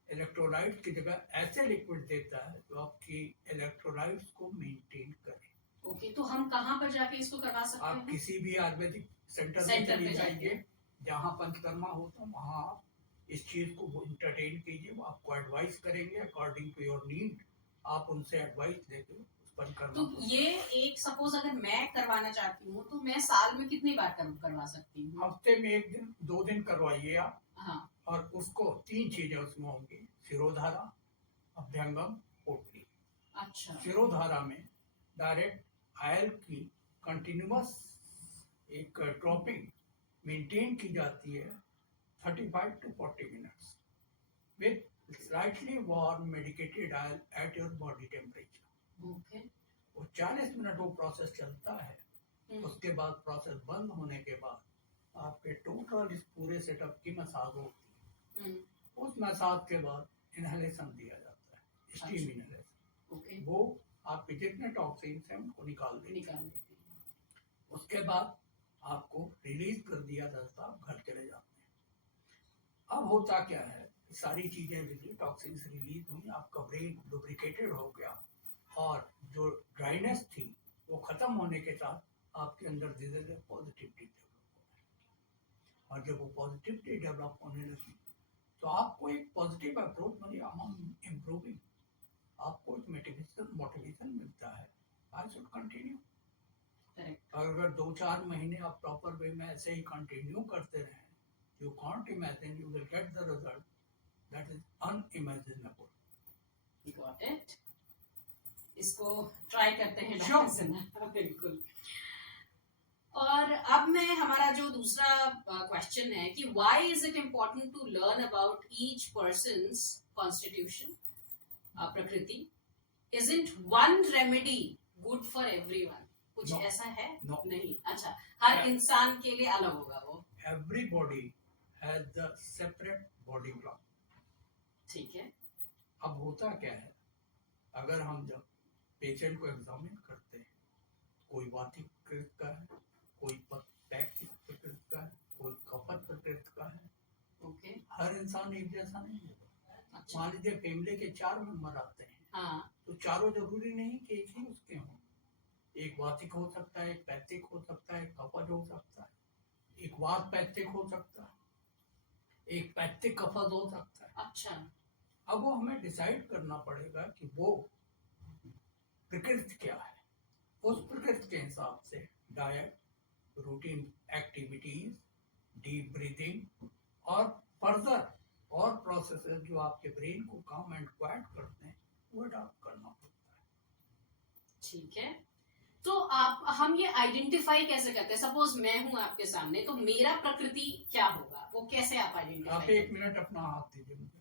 इलेक्ट्रोलाइट की जगह ऐसे लिक्विड देता है जो आपकी इलेक्ट्रोलाइट्स को मेंटेन करे। ओके, तो हम कहाँ पर जाके इसको करवा सकते हैं? आप किसी भी आयुर्वेदिक सेंटर में सेंटर चले पे जाइए, जहाँ पंचकर्मा होता है, वहाँ आप इस चीज को इंटरटेन कीजिए। वो आपको एडवाइस करेंगे अकॉर्डिंग टू योर नीड। आप उनसे एडवाइस लेके उस पंचकर्मा तो को ये एक सपोज अगर मैं करवाना चाहती हूँ, तो मैं साल में कितनी बार करवा सकती हूँ? हफ्ते में 1 दिन 2 दिन करवाइए आप। हाँ। और उसको 3 चीजें उसमें होंगी, शिरोधारा, अभ्यंगम, पोटली। अच्छा। शिरोधारा में डायरेक्ट आयल की कंटिन्यूअस एक ड्रॉपिंग मेंटेन की जाती है 35 to 40 minutes with slightly warm medicated oil at your body temperature. Okay. वो 40 मिनट वो प्रोसेस चलता है। उसके बाद प्रोसेस बंद होने के बाद आपके टोटल इस पूरे सेटअप की मसाज होती है। उस मसाज के बाद इनहेलेशन दिया जाता है, स्टीम इनहेलेशन। ओके। वो आपके जितने टॉक्सिन्स हैं उनको निकाल देती है। उसके बाद आपको रिलीज कर दिया जाता, आप घर चले जाते हैं। अब होता क्या है, सारी चीजें रिलीज, टॉक्सिन्स रिलीज हुई, आपका ब्रेन लुब्रिकेटेड हो गया, और जो ड्राइनेस थी वो खत्म होने के साथ आपके अंदर धीरे धीरे पॉजिटिविटी डेवलप होने लगी। और जब वो पॉजिटिविटी डेवलप होने लगी, तो आपको एक पॉजिटिव अप्रोच बनी, हम इम्प्रूविंग, आपको एक मोटिवेशन मिलता है, आई शुड कंटिन्यू। करेक्ट, अगर 2-4 महीने आप प्रॉपर वे में ऐसे ही कंटिन्यू करते रहें, you can't imagine you will get the result that is unimaginable. Got it. इसको ट्राई करते हैं Sure. डॉक्टर सिन्हा. बिल्कुल. और अब मैं हमारा जो दूसरा क्वेश्चन है कि why is it important to learn about each person's constitution, प्रकृति. Isn't one remedy good for everyone? कुछ No. ऐसा है? No. नहीं. अच्छा, हर Yeah. इंसान के लिए अलग होगा वो. Everybody has the separate body clock. ठीक है. अब होता क्या है, अगर हम जब पेशेंट को एग्जामिन करते हैं, कोई वातिक प्रकृति का है, कोई पैक्तिक प्रकृति का है, कोई कफत प्रकृति का है. ओके. हर इंसान एक जैसा नहीं है. अच्छा. मान लीजिए फैमिली के 4 मेंबर आते हैं, हाँ. तो चारों जरूरी नहीं कि एक ही उसके हों. एक वातिक हो सकता है, एक पैक्तिक हो सकता है, एक कफज हो सकता है, एक वात पैक्तिक हो सकता है, एक पैक्तिक कफज हो सकता है. अच्छा. अब वो हमें डिसाइड करना पड़ेगा कि वो प्रकृति क्या है. उस प्रकृति के हिसाब से diet, routine activities, deep breathing और फर्दर और प्रोसेसेस जो आपके ब्रेन को काम एंड क्वाइट करते हैं वो अडॉप्ट करना पड़ता है. ठीक है. तो हम ये आइडेंटिफाई कैसे करते हैं? सपोज मैं हूं आपके सामने, तो मेरा प्रकृति क्या होगा, वो कैसे आप आप आइडेंटिफाई? 1 मिनट अपना हाथ दीजिए मुझे.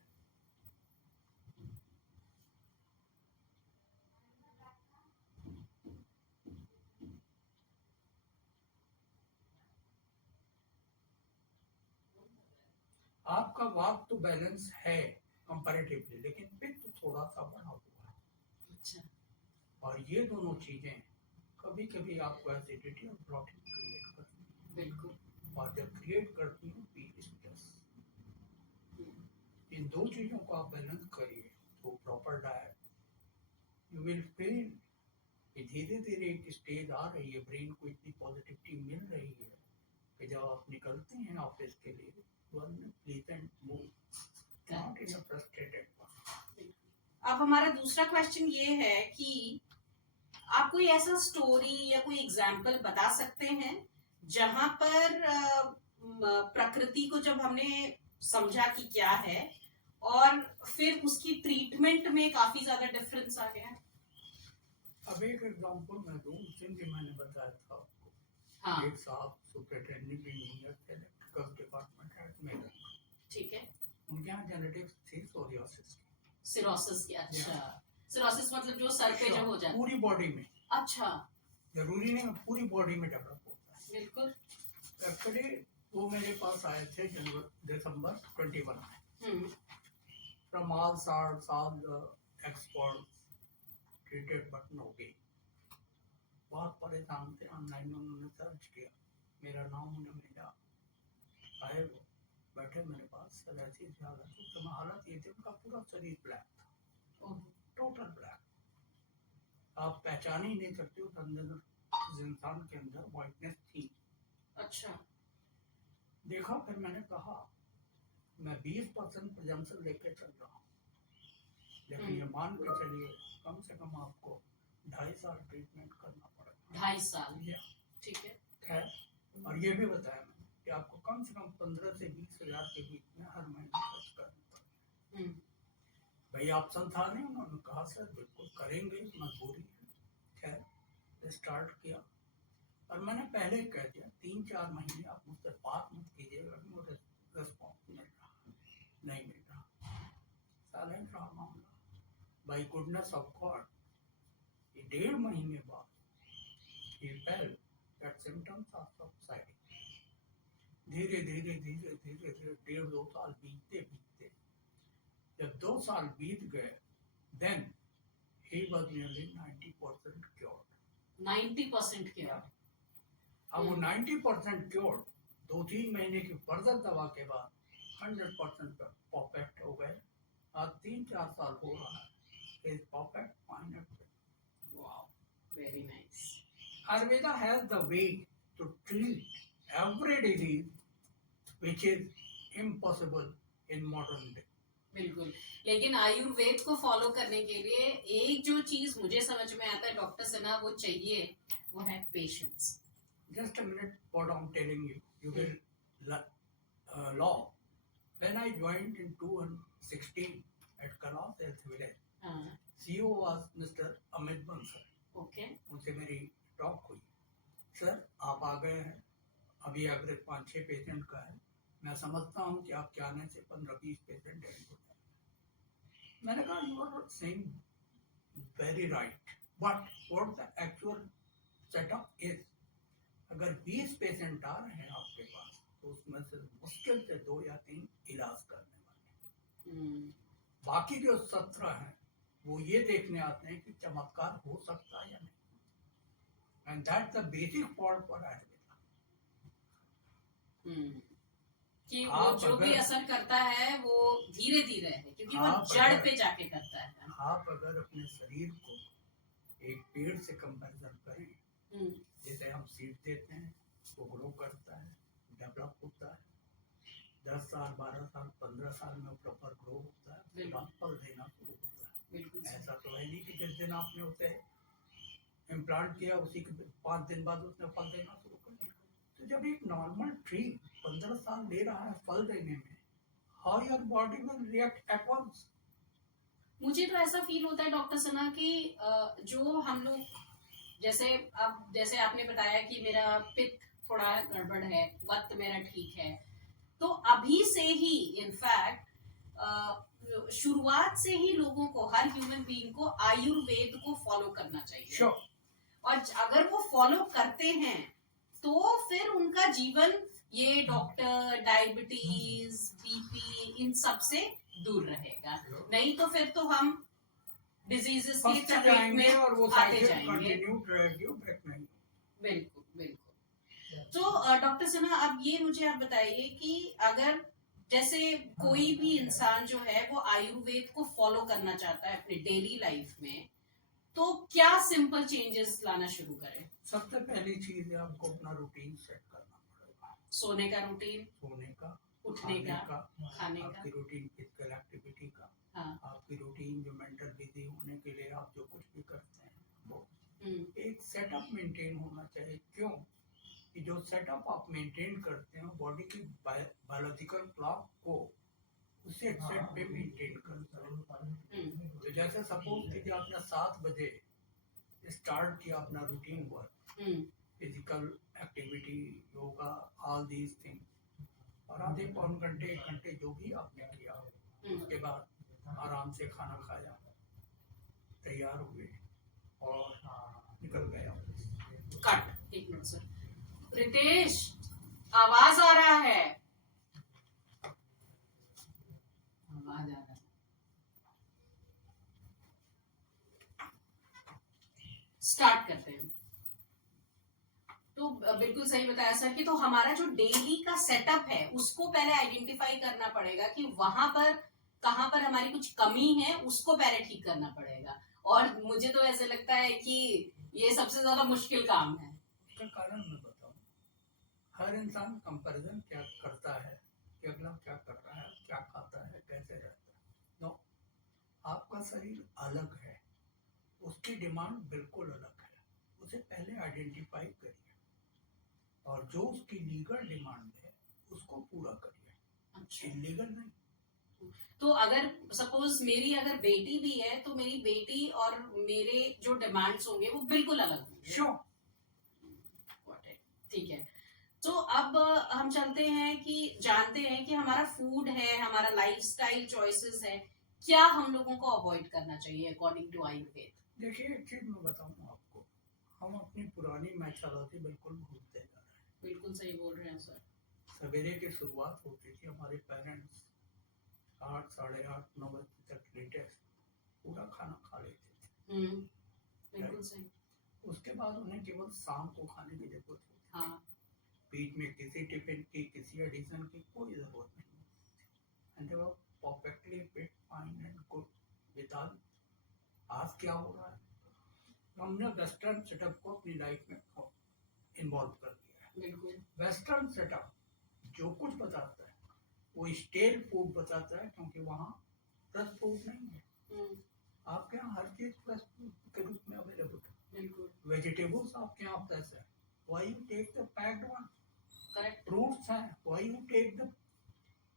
आपका वाक तो बैलेंस है कंपैरेटिवली, लेकिन पित्त थोड़ा सा बढ़ा हुआ है. अच्छा. और ये दोनों चीजें कभी कभी आपको एसिडिटी और ब्लॉटिंग क्रिएट करती हैं. बिल्कुल. और जब क्रिएट करती है पी स्ट्रेस. इन दो चीजों को आप बैलेंस करिए तो proper diet, you will feel कि धीरे धीरे एक स्टेज आ रही है, ब्रेन को इतनी पॉजिटिविटी मिल रही है कि जब आप निकलते हैं ऑफिस के लिए, you are in a pleasant mood, not in a frustrated one. अब हमारा दूसरा क्वेश्चन ये है कि आप कोई ऐसा स्टोरी या कोई एग्जाम्पल बता सकते हैं जहां पर प्रकृति को जब हमने समझा कि क्या है और फिर उसकी ट्रीटमेंट में काफी ज्यादा डिफरेंस आ गया? अब एक एग्जांपल मैं दूं, जिनके मैंने बताया था आपको. हाँ. एक साहब सुपरिटेंडेंट इंजीनियर थे इलेक्ट्रिकल डिपार्टमेंट एट मेरठ. ठीक है. उनके यहाँ जेनेटिक्स थी सोरियासिस की. सिरोसिस की. अच्छा. सिरोसिस मतलब जो सर पे जब हो जाता है. पूरी बॉडी में. अच्छा. जरूरी नहीं पूरी बॉडी में डेवलप होता है. बिल्कुल. एक्चुअली वो मेरे पास आए थे दिसंबर 21 में. From all sorts, all the experts treated but no gain. बहुत परेशान थे. ऑनलाइन उन्होंने सर्च किया, मेरा नाम उन्हें मिला, आए वो बैठे मेरे पास. सर ऐसी हालत, तो समय हालत ये थी उनका पूरा शरीर ब्लैक था, टोटल ब्लैक. आप पहचान ही नहीं सकते उस अंदर, उस इंसान के अंदर वाइटनेस थी. अच्छा. देखा, फिर मैंने कहा मैं 20% प्रिजम्पशन लेके चल रहा हूँ, लेकिन ये मान के चलिए कम से कम आपको 2.5 साल ट्रीटमेंट करना पड़ेगा. 2.5 साल. या ठीक है. खैर, और ये भी बताया मैंने कि आपको कम से कम 15 से 20 हजार के बीच में हर महीने खर्च करना पड़ेगा. भाई ऑप्शन था नहीं. उन्होंने कहा सर बिल्कुल करेंगे, मजबूरी है. खैर स्टार्ट किया, और मैंने पहले कह दिया 3-4 महीने आप मुझसे बात मत कीजिएगा, मुझे रिस्पॉन्स मिल रहा नहीं मिल रहा. साइलेंट रहा मामला. बाई गुडनेस ऑफ गॉड 1.5 महीने बाद he felt that symptoms are subsiding. धीरे धीरे धीरे धीरे धीरे 1.5-2 साल बीतते बीतते जब 2 साल बीत गए, then he was nearly 90% cured. 90% cure. अब वो 90% cured 2-3 महीने की फर्दर दवा के बाद 100% परफेक्ट हो गए. आज 3-4 साल हो रहा है. Is perfect fine. Wow, very nice. Ayurveda has the way to treat every disease which is impossible in modern day. बिल्कुल. लेकिन आयुर्वेद को फॉलो करने के लिए एक जो चीज मुझे समझ में आता है डॉक्टर सिन्हा, वो चाहिए वो है patience. Just a minute, what I'm telling you, you will law. When I joined in 2016 at Kalas Health Village, हाँ. CEO was Mr. Amit Bansal. Okay. उनसे मेरी टॉक हुई. सर आप आ गए हैं, अभी अगर 5-6 पेशेंट का है, मैं समझता हूँ कि आपके आने से 15-20 पेशेंट डेड हो जाएंगे. मैंने कहा you are saying very right, but what the actual setup is, अगर 20 पेशेंट आ रहे हैं आपके पास तो उसमें से मुश्किल से 2 या 3 इलाज करने वाले, बाकी जो 17 हैं वो ये देखने आते हैं कि चमत्कार हो सकता है या नहीं. And that's the basic fault for Ayurveda. कि वो आप जो भी अगर- असर करता है वो धीरे धीरे है, क्योंकि वो आप जड़ अगर- पे जाके करता है. आप अगर अपने शरीर को एक पेड़ से कंपैरिजन करें, हम्म, जैसे हम सीड देते हैं, वो ग्रो करता है, डेवलप होता है, 10 साल 12 साल 15 साल में प्रॉपर ग्रो होता है, उसके बाद फल देना शुरू होता है. बिल्कुल सही. ऐसा तो है नहीं कि जिस दिन आपने उसे इम्प्लांट किया उसी के 5 दिन बाद उसने फल देना शुरू कर दिया. तो जब एक नॉर्मल ट्री 15 साल ले रहा है फल देने में, how your body will react at once. मुझे तो ऐसा फील होता है डॉक्टर सना कि जो हम लोग जैसे आपने बताया कि मेरा पित्त थोड़ा गड़बड़ है, वक्त मेरा ठीक है, तो अभी से ही इनफैक्ट शुरुआत से ही लोगों को, हर ह्यूमन बीइंग को आयुर्वेद को फॉलो करना चाहिए. श्योर. और अगर वो फॉलो करते हैं तो फिर उनका जीवन ये डॉक्टर, डायबिटीज, बीपी, इन सब से दूर रहेगा. नहीं तो फिर तो हम डिजीजेस की फंसते चपेट जाएंगे में और वो आते साइकिल जाएंगे. कंटिन्यू रहेगी, ब्रेक नहीं. बिल्कुल बिल्कुल. तो डॉक्टर सना, अब ये मुझे आप बताइए कि अगर जैसे कोई भी इंसान जो है वो आयुर्वेद को फॉलो करना चाहता है अपने डेली लाइफ में, तो क्या सिंपल चेंजेस लाना शुरू करें? सबसे पहली चीज है आपको अपना रूटीन सेट करना पड़ेगा. सोने का रूटीन, सोने का, उठने खाने का, खाने का. आपकी रूटीन फिजिकल एक्टिविटी का, हाँ. आपकी रूटीन जो मेंटल बिजी होने के लिए आप जो कुछ भी करते हैं वो हम्म, एक सेटअप मेंटेन होना चाहिए. क्यों कि जो सेटअप आप मेंटेन करते हैं बॉडी की बायोलॉजिकल क्लॉक को उसी एक्सेट पे मेंटेन करता है. तो जैसे सपोज कीजिए आपने 7 बजे स्टार्ट किया अपना routine work, physical activity, yoga, all these things, और आधे पौन घंटे 1 घंटे जो भी आपने किया, उसके बाद आराम से खाना खाया, तैयार हुए और निकल गए ऑफिस. कट. एक मिनट सर. रितेश, आवाज आ रहा है. आवाज आ रहा है. स्टार्ट करते हैं. तो बिल्कुल सही बताया सर कि तो हमारा जो डेली का सेटअप है उसको पहले आइडेंटिफाई करना पड़ेगा कि वहां पर कहाँ पर हमारी कुछ कमी है, उसको पहले ठीक करना पड़ेगा. और मुझे तो ऐसे लगता है कि ये सबसे ज्यादा मुश्किल काम है. उसका कारण मैं बताऊं, हर इंसान कंपैरिजन क्या करता है कि अगला क्या कर रहा है, क्या खाता है, कैसे रहता है. नो, आपका शरीर अलग है, उसकी डिमांड बिल्कुल अलग है. उसे पहले आइडेंटिफाई करिए और जो उसकी लीगल डिमांड है उसको पूरा करिए. अच्छा. इलीगल नहीं. तो अगर सपोज मेरी अगर बेटी भी है तो मेरी बेटी और मेरे जो डिमांड्स होंगे वो बिल्कुल अलग होंगे. श्योर. ठीक है. तो अब हम चलते हैं कि जानते हैं कि हमारा फूड है, हमारा लाइफस्टाइल चॉइसेस है, क्या हम लोगों को अवॉइड करना चाहिए अकॉर्डिंग टू आयुर्वेद? देखिए एक चीज मैं बताऊं आपको, हम अपनी पुरानी मैथोलॉजी बिल्कुल भूलते जा रहे हैं. बिल्कुल सही बोल रहे हैं सर. सवेरे की शुरुआत होती थी, हमारे पेरेंट्स 8, 8:30, 9 बजे तक लेटेस्ट पूरा खाना खा लेते थे. बिल्कुल सही. उसके बाद उन्हें केवल शाम को खाने की जरूरत होती. हाँ. बीच में किसी टिफिन की, किसी एडिशन की कोई जरूरत नहीं. And they were perfectly fit, fine and good without. आज क्या हो रहा है, हमने वेस्टर्न सेटअप को अपनी लाइफ में इन्वॉल्व कर दिया है. बिल्कुल. वेस्टर्न सेटअप जो कुछ बताता है वो स्टेल फूड बताता है, क्योंकि वहाँ फ्रेश फूड नहीं है. आपके यहाँ हर चीज फ्रेश फूड के रूप में अवेलेबल है. बिल्कुल वेजिटेबल्स आपके यहाँ फ्रेश है, why you take the packed one? Correct. Fruits हैं, why you take the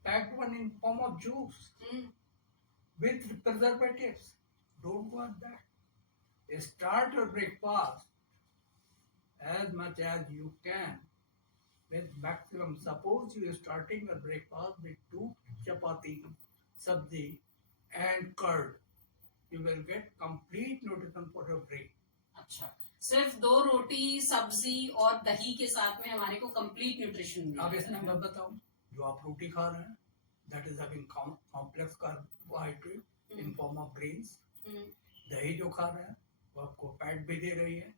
packed one in form of juice with preservatives? Don't want that. Start your breakfast as much as you can with maximum. Suppose you are starting your breakfast with 2 chapati, sabzi and curd. You will get complete nutrition for your break. अच्छा, सिर्फ 2 रोटी सब्जी और दही के साथ में हमारे को कंप्लीट न्यूट्रिशन अब इसमें मैं बताऊं, जो आप रोटी खा रहे हैं, that is having complex carbohydrate in form of grains. दही जो खा रहे हैं वो आपको फैट भी दे रही है,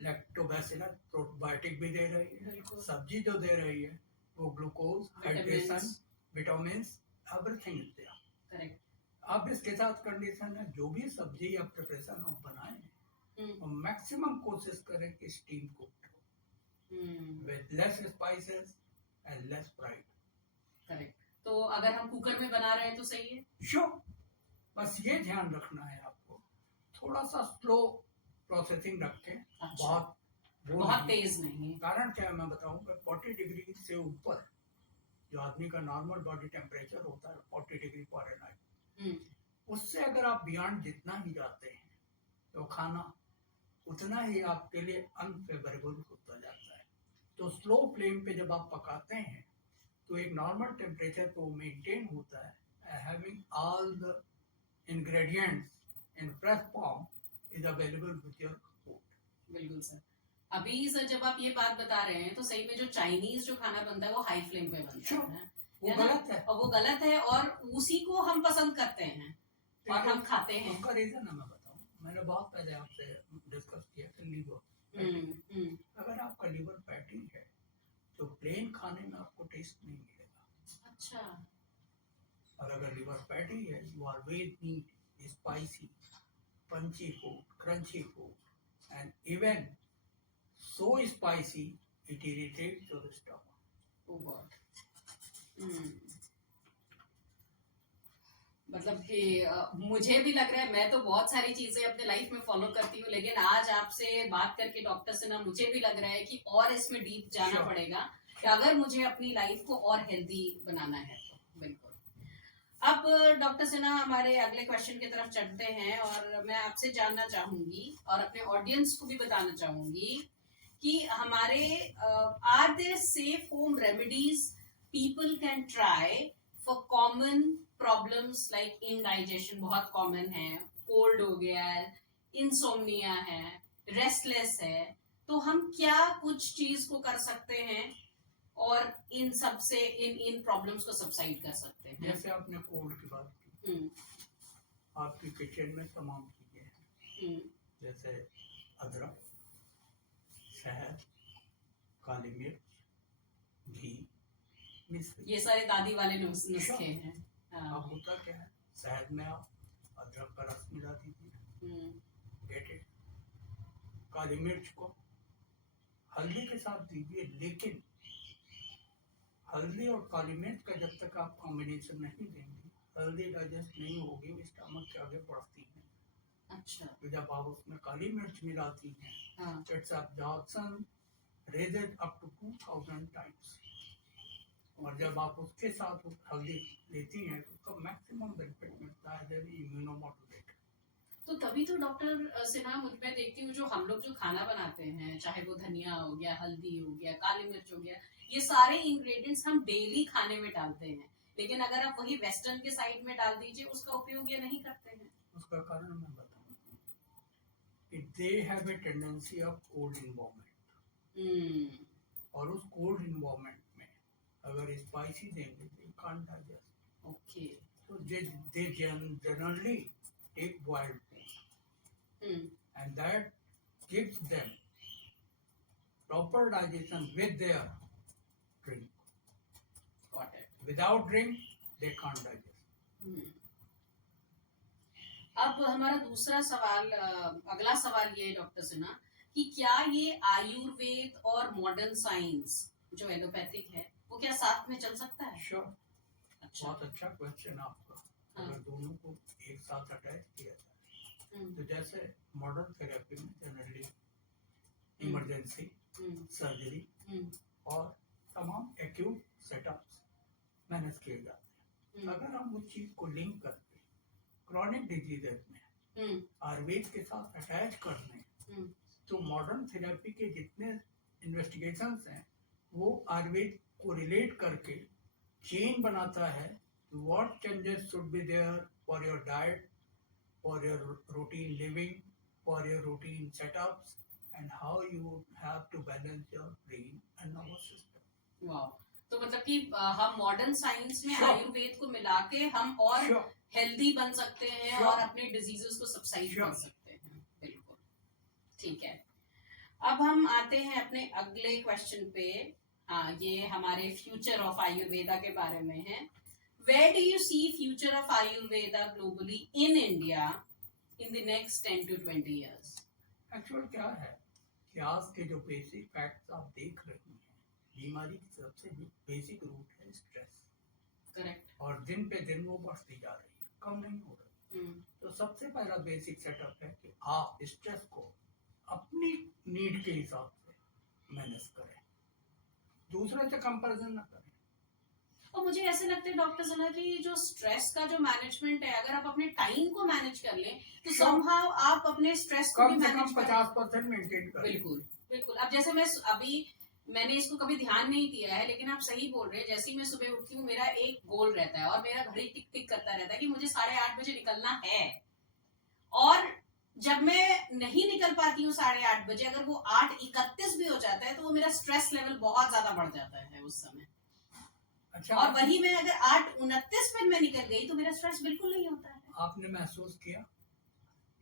लैक्टोबैसिलस प्रोबायोटिक भी दे रही है, बिल्कुल. सब्जी जो दे रही है वो glucose, hydration, vitamins, everything is there. Correct. अब इसके साथ कंडीशन है, जो भी सब्जी या प्रिपरेशन आप बनाएं, और मैक्सिमम कोशिश करें कि स्टीम कुक्ड हो, with less spices and less fried. Correct. तो अगर हम कुकर में बना रहे हैं तो सही है. श्योर, बस ये ध्यान रखना है आपको, थोड़ा सा स्लो प्रोसेसिंग रखें. अच्छा. बहुत बहुत तेज नहीं. कारण क्या है मैं बताऊंगा. 40 डिग्री से ऊपर जो आदमी का नॉर्मल बॉडी टेम्परेचर होता है 40 डिग्री फ़ारेनहाइट, उससे अगर आप बियॉन्ड जितना ही जाते हैं तो खाना उतना ही आपके लिए अनफेवरेबल होता जाता है. तो स्लो फ्लेम पे जब आप पकाते हैं तो एक नॉर्मल टेम्परेचर तो मेंटेन होता है. Having all the ingredients in fresh form is available with your food. बिल्कुल सर. अभी सर जब आप ये बात बता रहे हैं तो सही में जो चाइनीज जो खाना बनता है वो हाई फ्लेम पे बनता Sure. है. वो है ना? गलत है. और वो गलत है और उसी को हम पसंद करते हैं और हम खाते हैं. उसका रीजन है मैं बताऊं. मैंने बहुत पहले आपसे डिस्कस किया कि लीवर, अगर आपका लीवर फैटी है तो प्लेन खाने में आपको टेस्ट नहीं मिलेगा. अच्छा. और अगर लीवर फैटी है, you always need spicy, punchy food, crunchy food, and even so spicy it irritates your stomach. Oh God. मतलब कि मुझे भी लग रहा है, मैं तो बहुत सारी चीजें अपने लाइफ में फॉलो करती हूँ, लेकिन आज आपसे बात करके डॉक्टर सिन्हा मुझे भी लग रहा है कि और इसमें डीप जाना Sure. पड़ेगा कि अगर मुझे अपनी लाइफ को और हेल्दी बनाना है तो. बिल्कुल. अब डॉक्टर सिन्हा हमारे अगले क्वेश्चन की तरफ चलते हैं और मैं आपसे जानना चाहूंगी और अपने ऑडियंस को भी बताना चाहूंगी कि हमारे are there safe home remedies people can try for common problems like indigestion बहुत कॉमन है, कोल्ड हो गया है, इंसोम्निया है, रेस्टलेस है, तो हम क्या कुछ चीज को कर सकते हैं और इन सब से इन प्रॉब्लम्स को सबसाइड कर सकते हैं. जैसे आपने कोल्ड की बात की, आपकी किचन में तमाम चीजें हैं, जैसे अदरक, शहद, काली मिर्च, घी, मिश्री. ये सारे दादी वाले नुस्खे हैं. अब होता क्या है, शहद में आप अदरक का रस मिला दीजिए, गेट इट. काली मिर्च को हल्दी के साथ दीजिए, लेकिन हल्दी और काली मिर्च का जब तक आप कॉम्बिनेशन नहीं देंगे, हल्दी डाइजेस्ट नहीं होगी, वो स्टमक के आगे बढ़ती है. अच्छा. तो जब आप उसमें काली मिर्च मिलाती हैं, its absorption raised up to 2000 times. और जब आप उसके साथ हल्दी लेती हैं तो उसका मैक्सिमम बेनिफिट मिलता है, इम्यूनोमोडुलेटर. तो तभी तो डॉक्टर सिन्हा मुझ पे देखती हूँ, जो हम लोग जो खाना बनाते हैं, चाहे वो धनिया हो गया, हल्दी हो गया, काली मिर्च हो गया, ये सारे इंग्रेडिएंट्स हम डेली खाने में डालते हैं, लेकिन अगर आप वही वेस्टर्न के साइड में डाल दीजिए उसका उपयोग ये नहीं करते हैं. उसका कारण मैं बताऊं, they have a tendency of cold environment. और उस कोल्ड इन्वायरमेंट में अगर स्पाइसी देंगे they can't digest. Okay. So they generally take boiled food, and that gives them proper digestion with their drink. Got it. Without drink, they can't digest. अब हमारा दूसरा सवाल, अगला सवाल ये है डॉक्टर सिन्हा कि क्या ये आयुर्वेद और मॉडर्न साइंस जो एलोपैथिक है वो क्या साथ में चल सकता है? Sure. अच्छा. बहुत अच्छा क्वेश्चन आपका. अगर दोनों को एक साथ अटैच किया जाए तो जैसे मॉडर्न थेरेपी में जनरली हम्म। इमरजेंसी, हम्म, सर्जरी हम्म, और तमाम एक्यूट सेटअप्स मैनेज किए जाते हैं। अगर हम उस चीज को लिंक करके क्रॉनिक डिजीजेज में हम्म, आयुर्वेद के साथ अटैच कर लें हम्म, तो मॉडर्न थेरेपी के जितने इन्वेस्टिगेशंस हैं वो आयुर्वेद को रिलेट करके चेन बनाता है। What changes should be there for your diet, for your routine living, for your routine setups and how you have to balance your brain and nervous system. वाह। तो मतलब कि हम मॉडर्न साइंस में Sure. आयुर्वेद को मिला के हम और श्योर हेल्दी बन सकते हैं Sure. और अपने डिजीजेस को सबसाइड Sure. कर सकते हैं। बिल्कुल ठीक है। अब हम आते हैं अपने अगले क्वेश्चन पे। ये हमारे फ्यूचर ऑफ आयुर्वेदा के बारे में है। Where do you see future of Ayurveda globally in India in the next 10 to 20 years? Actual क्या है कि आज के जो बेसिक फैक्ट्स आप देख रहे हैं, बीमारी की सबसे बेसिक रूट है स्ट्रेस, करेक्ट। और दिन पे दिन वो बढ़ती जा रही है, कम नहीं हो रही। तो सबसे पहला बेसिक सेटअप है कि आप स्ट्रेस को अपनी नीड के हिसाब से मैनेज करें, दूसरे से कंपैरिजन ना करें। और मुझे ऐसे लगता है डॉक्टर सिन्हा कि जो स्ट्रेस का जो मैनेजमेंट है, अगर आप अपने टाइम को मैनेज कर लें तो Sure. समहाउ आप अपने स्ट्रेस को भी कम से कम मैनेज कर 50% मेंटेन करें। बिल्कुल बिल्कुल। अब जैसे मैं अभी मैंने इसको कभी ध्यान नहीं दिया है, लेकिन आप सही बोल रहे हैं। जैसे ही मैं सुबह उठती हूँ मेरा एक गोल रहता है और मेरा घड़ी टिक टिक करता रहता है कि मुझे 8:30 बजे निकलना है। और जब मैं नहीं निकल पाती हूँ 8:30 बजे, अगर वो 8:31 भी हो जाता है तो वो मेरा स्ट्रेस लेवल बहुत ज्यादा बढ़ जाता है उस समय। अच्छा, और वही मैं अगर 8:29 पर मैं निकल गई तो मेरा स्ट्रेस बिल्कुल नहीं होता है। आपने महसूस किया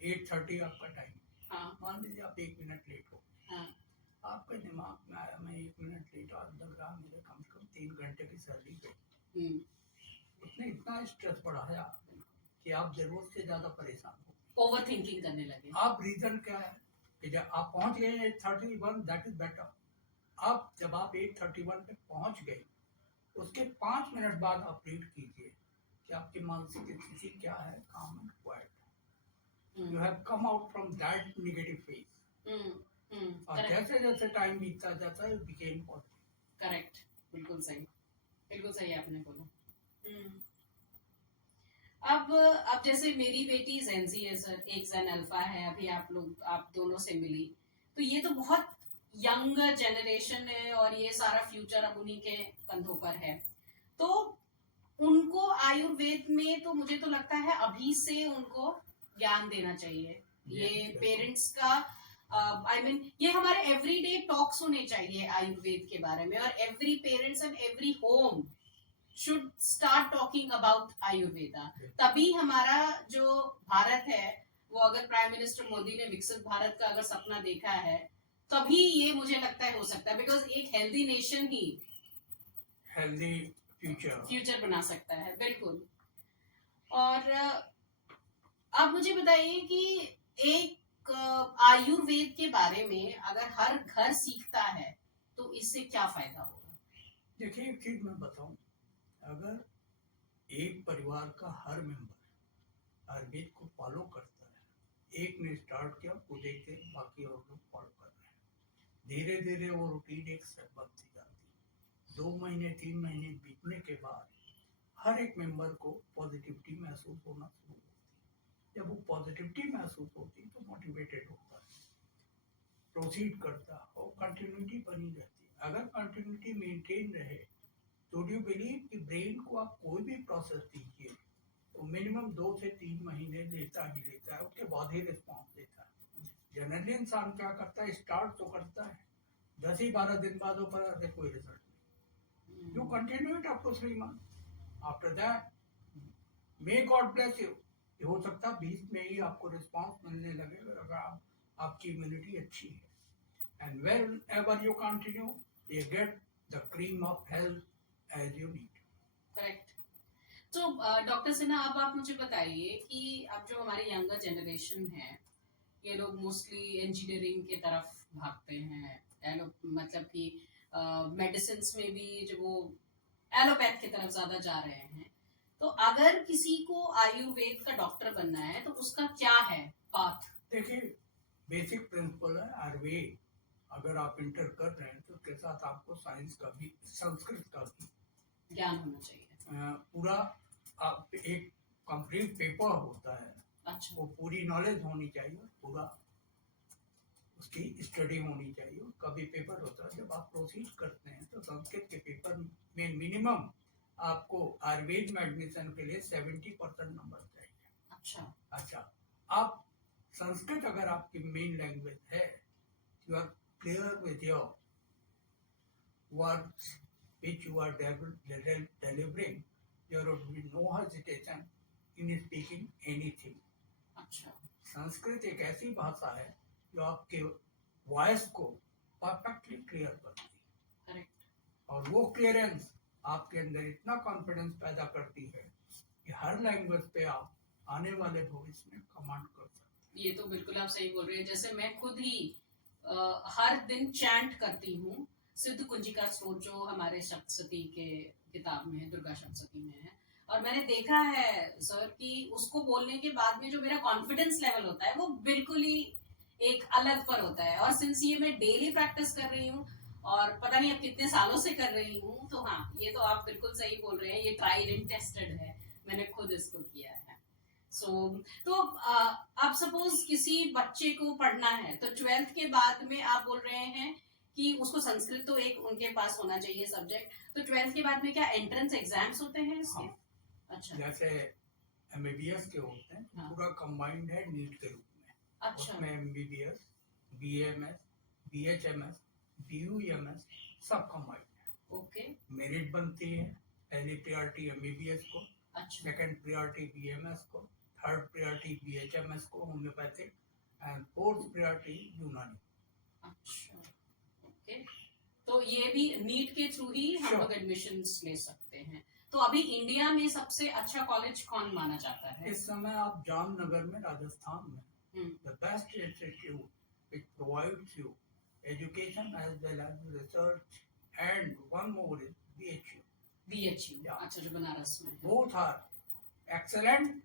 8:30 आपका टाइम, हाँ मान लीजिए आप 1 मिनट लेट हो, हाँ आपके दिमाग में आया मैं 1 मिनट लेट और लग रहा मेरे कम से कम 3 घंटे की सैलरी गई। हम्म, उसने इतना स्ट्रेस बढ़ाया कि आप जरूरत से ज्यादा परेशान हो, ओवर थिंकिंग करने लगे। आप रीजन क्या है कि जब आप पहुंच गए 8:31, दैट इज बेटर। अब जब आप 8:31 पे पहुंच गए उसके 5 मिनट बाद आप रीड कीजिए कि आपकी मानसिक स्थिति क्या है, काम and quite. You have come out from that negative phase, और जैसे जैसे टाइम बीतता जाता है बिकेम पॉजिटिव। करेक्ट, बिल्कुल सही आपने बोला। अब जैसे मेरी बेटी जेंजी है सर, एक जेन अल्फा है। अभी आप दोनों से मिली तो ये तो बहुत यंग जनरेशन है और ये सारा फ्यूचर अब उन्हीं के कंधों पर है। तो उनको आयुर्वेद में तो मुझे तो लगता है अभी से उनको ज्ञान देना चाहिए। ये पेरेंट्स का आई मीन ये हमारे एवरीडे टॉक्स होने चाहिए आयुर्वेद के बारे में, और every parents and every home should start talking about Ayurveda. तभी हमारा जो भारत है वो, अगर प्राइम मिनिस्टर मोदी ने विकसित भारत का अगर सपना देखा है, तभी ये मुझे लगता है हो सकता है। बिकॉज एक हेल्दी नेशन ही हेल्दी फ्यूचर बना सकता है। बिल्कुल। और आप मुझे बताइए कि एक आयुर्वेद के बारे में अगर हर घर सीखता है तो इससे क्या फायदा होगा? देखिए एक चीज मैं बताऊं, अगर एक परिवार का हर मेंबर आयुर्वेद को फॉलो करता है, एक ने स्टार्ट किया वो देखते बाकी और लोग फॉलो कर रहे हैं, धीरे धीरे वो रूटीन एक स्टेप बनती जाती है। 2 महीने 3 महीने बीतने के बाद हर एक मेंबर को पॉजिटिविटी महसूस होना शुरू होती है। जब वो पॉजिटिविटी महसूस होती है तो मोटिवेटेड होता है, प्रोसीड करता है और कंटिन्यूटी बनी रहती है। अगर कंटिन्यूटी मेंटेन रहे तो डू यू बिलीव कि ब्रेन को आप कोई भी प्रोसेस दीजिए तो मिनिमम 2 से 3 महीने लेता ही लेता है, उसके बाद ही रिस्पॉन्स देता है। जनरली इंसान क्या करता है, स्टार्ट तो करता है 10 ही 12 दिन बाद वो पर कोई रिजल्ट नहीं, you continue it up to 3 month, after that may God bless you, हो सकता है 20 में ही आपको रिस्पॉन्स मिलने लगे अगर आपकी इम्यूनिटी अच्छी है। And whenever you continue you get the cream of health as you need. Correct. तो डॉक्टर सिन्हा, अब आप मुझे बताइए कि अब जो हमारी यंगर जनरेशन है, ये लोग मोस्टली इंजीनियरिंग के तरफ भागते हैं, मतलब कि मेडिसिन में भी जो वो एलोपैथ की तरफ ज्यादा जा रहे हैं। तो अगर किसी को आयुर्वेद का डॉक्टर बनना है तो उसका क्या है पाथ? देखिए, बेसिक प्रिंसिपल है आयुर्वेद। अगर आप इंटर कर रहे हैं तो उसके साथ आपको साइंस का भी, संस्कृत का भी ज्ञान होना चाहिए। पूरा आप एक कंप्लीट पेपर होता है, अच्छा, वो पूरी नॉलेज होनी चाहिए, पूरा उसकी स्टडी होनी चाहिए। कभी पेपर होता है, जब आप प्रोसीड करते हैं तो संस्कृत के पेपर में मिनिमम आपको आयुर्वेद में एडमिशन के लिए 70% नंबर चाहिए। अच्छा, अच्छा, आप संस्कृत अगर आपकी मेन लैंग्वेज है, you are clear with your words which you are delivering, there would be no hesitation in speaking anything. अच्छा, संस्कृत एक ऐसी भाषा है जो आपके वॉइस को परफेक्टली क्लियर करती है, करेक्ट। और वो क्लियरेंस आपके अंदर इतना कॉन्फिडेंस पैदा करती है कि हर लैंग्वेज पे आप आने वाले भविष्य में कमांड कर सकते ये तो बिल्कुल आप सही बोल रहे हैं। जैसे मैं खुद ही हर दिन चैंट करती हूँ सिद्ध कुंजिका स्तोत्र, जो हमारे सप्तशती के किताब में है, दुर्गा सप्तशती में है। और मैंने देखा है सर कि उसको बोलने के बाद में जो मेरा कॉन्फिडेंस लेवल होता है वो बिल्कुल ही एक अलग पर होता है। और सिंस ये मैं डेली प्रैक्टिस कर रही हूँ और पता नहीं अब कितने सालों से कर रही हूँ, तो हाँ, ये तो आप बिल्कुल सही बोल रहे हैं, ये ट्राइड एंड टेस्टेड है, मैंने खुद इसको किया है। तो अब सपोज किसी बच्चे को पढ़ना है तो 12th के बाद में आप बोल रहे हैं कि उसको संस्कृत तो एक उनके पास होना चाहिए सब्जेक्ट, तो 12th के बाद में क्या एंट्रेंस एग्जाम्स होते हैं इसके? हाँ। अच्छा, जैसे MBBS के होते हैं, हाँ। पूरा कंबाइंड है नीट के रूप में। अच्छा, उसमें MBBS, BAMS, BHMS, BUMS सब कंबाइंड है। ओके, मेरिट बनती है, पहली प्रायोरिटी MBBS को, अच्छा, सेकंड प्रायोरिटी BMS को, थर्ड प्रायोरिटी BHMS को होम्योपैथिक, एंड फोर्थ प्रायोरिटी यूनानी। अच्छा, ओके। तो ये भी नीट के थ्रू ही हम Sure. लोग एडमिशन ले सकते हैं। तो अभी इंडिया में सबसे अच्छा कॉलेज कौन माना जाता है? इस समय आप जामनगर में, राजस्थान में, हम्म, the best institute which provides you education as well as research, and one more is BHU. BHU, Yeah. अच्छा, जो बनारस में है। Both are excellent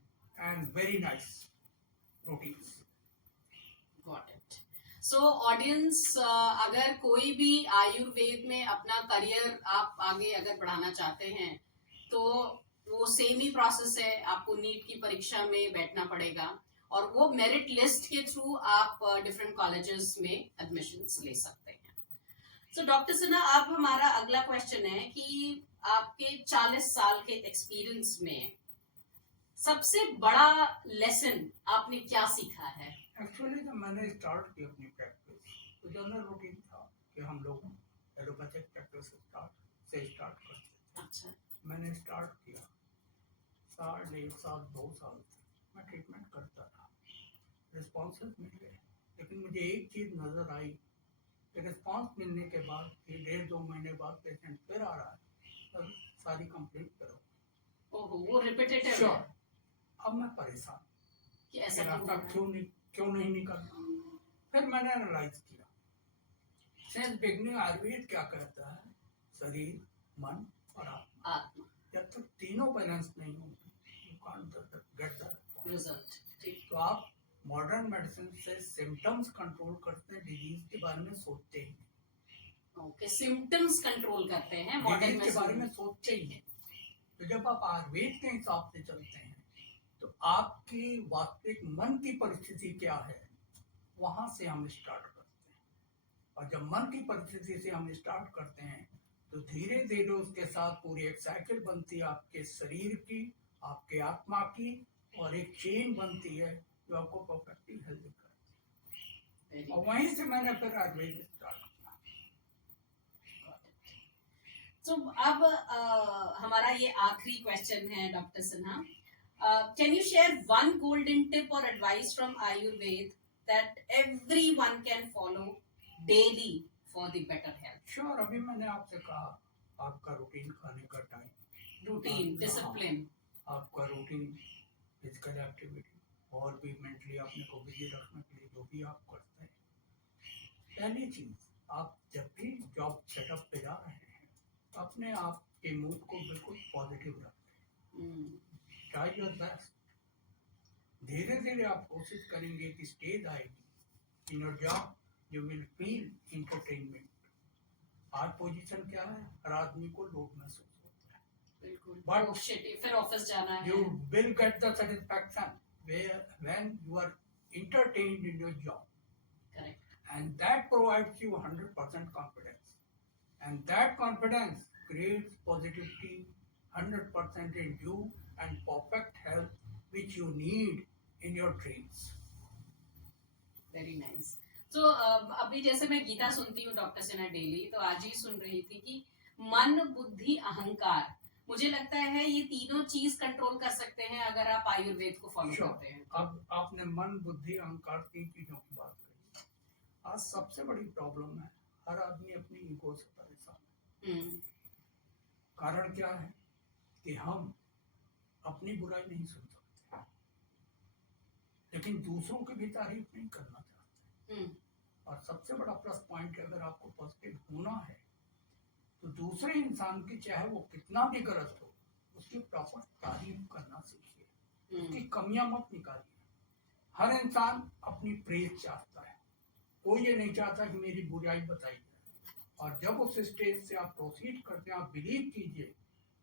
and very nice routines. Got it. So audience, अगर कोई भी आयुर्वेद में अपना करियर आप आगे अगर बढ़ाना चाहते हैं तो वो सेम ही प्रोसेस है, आपको नीट की परीक्षा में बैठना पड़ेगा और वो मेरिट लिस्ट के थ्रू आप डिफरेंट कॉलेजेस में एडमिशंस ले सकते हैं। सो डॉक्टर सिन्हा, अब हमारा अगला क्वेश्चन है कि आपके 40 साल के एक्सपीरियंस में सबसे बड़ा लेसन आपने क्या सीखा है? एक्चुअली जब मैंने स्टार्ट की अपनी प्रैक्टिस तो जनरल रूटीन था कि हम लोग एलोपैथिक प्रैक्टिस से स्टार्ट करते थे। अच्छा, मैंने स्टार्ट किया, साल, 1 साल, 2 साल मैं ट्रीटमेंट करता था, रिस्पॉन्सेस मिल गए। लेकिन मुझे एक चीज़ नज़र आई कि रिस्पॉन्स मिलने के बाद फिर 1.5-2 महीने बाद पेशेंट फिर आ रहा है, तब सारी कंप्लीट करो। ओहो, वो रिपीटेटिव श्योर। है अब मैं परेशान कि ऐसा कि क्यों रास्ता हो रहा है? क्यों नहीं निकलता। फिर मैंने एनालाइज किया, सिंस बिगनिंग आयुर्वेद क्या कहता है, शरीर, मन और आत्मा, आत्मा, जब तक तीनों बैलेंस नहीं होंगे you can't get the result, ठीक। तो आप मॉडर्न मेडिसिन से सिम्टम्स कंट्रोल करते हैं, डिजीज के बारे में सोचते हैं। ओके, सिम्टम्स कंट्रोल करते हैं मॉडर्न डिजीज के बारे में मेडिसिन। सोचते ही हैं। तो जब आप आयुर्वेद के हिसाब से चलते हैं तो आपकी वास्तविक मन की परिस्थिति क्या है, वहां से हम स्टार्ट करते हैं। और जब मन की परिस्थिति से हम स्टार्ट करते हैं तो धीरे धीरे उसके साथ पूरी एक साइकिल बनती है आपके शरीर की, आपके आत्मा की, और एक चेन बनती है जो आपको परफेक्टली हेल्दी करती है। और वहीं से मैंने फिर आयुर्वेद स्टार्ट किया। तो अब हमारा ये आखिरी क्वेश्चन है doctor Sinha, can you share one golden tip और advice from Ayurveda that everyone can follow daily for the better health? Sure, अभी मैंने आपसे कहा आपका रूटीन, खाने का टाइम, रूटीन, डिसिप्लिन, आपका रूटीन, फिजिकल एक्टिविटी, और भी मेंटली अपने को बिजी रखने के लिए जो भी आप करते हैं। पहली चीज, आप जब भी जॉब सेटअप पे जा रहे हैं अपने आप के मूड को बिल्कुल पॉजिटिव रखें। Try your best. धीरे धीरे आप कोशिश करेंगे कि स्टेज आएगी in your job, you will feel entertainment. आज पोजीशन क्या है, हर आदमी को लोड महसूस होता है, बिल्कुल। But- Oh shit, फिर ऑफिस जाना है। you will get the satisfaction when you are entertained in your job, Correct. and that provides you 100% confidence, and that confidence creates positivity 100% in you and perfect health which you need in your dreams. Very nice. तो अभी जैसे मैं गीता सुनती हूँ doctor Sinha daily, तो आज ही सुन रही थी कि मन, बुद्धि, अहंकार, मुझे लगता है ये तीनों चीज कंट्रोल कर सकते हैं अगर आप आयुर्वेद को फॉलो Sure. करते हैं। अब आपने मन, बुद्धि, अहंकार, तीन चीजों की बात करी। आज सबसे बड़ी प्रॉब्लम है, हर आदमी अपनी ईगो से परेशान है। कारण क्या है कि हम अपनी बुराई नहीं सुन सकते, लेकिन दूसरों की भी तारीफ नहीं करना चाहते। और सबसे बड़ा प्लस पॉइंट है, अगर आपको पॉजिटिव होना है तो दूसरे इंसान की चाहे वो कितना भी गलत हो, उसकी प्रॉपर तारीफ करना सीखिए, उसकी कमियां मत निकालिए। हर इंसान अपनी प्रेज चाहता है, कोई ये नहीं चाहता कि मेरी बुराई बताई जाए। और जब उस स्टेज से आप प्रोसीड करते हैं, आप बिलीव कीजिए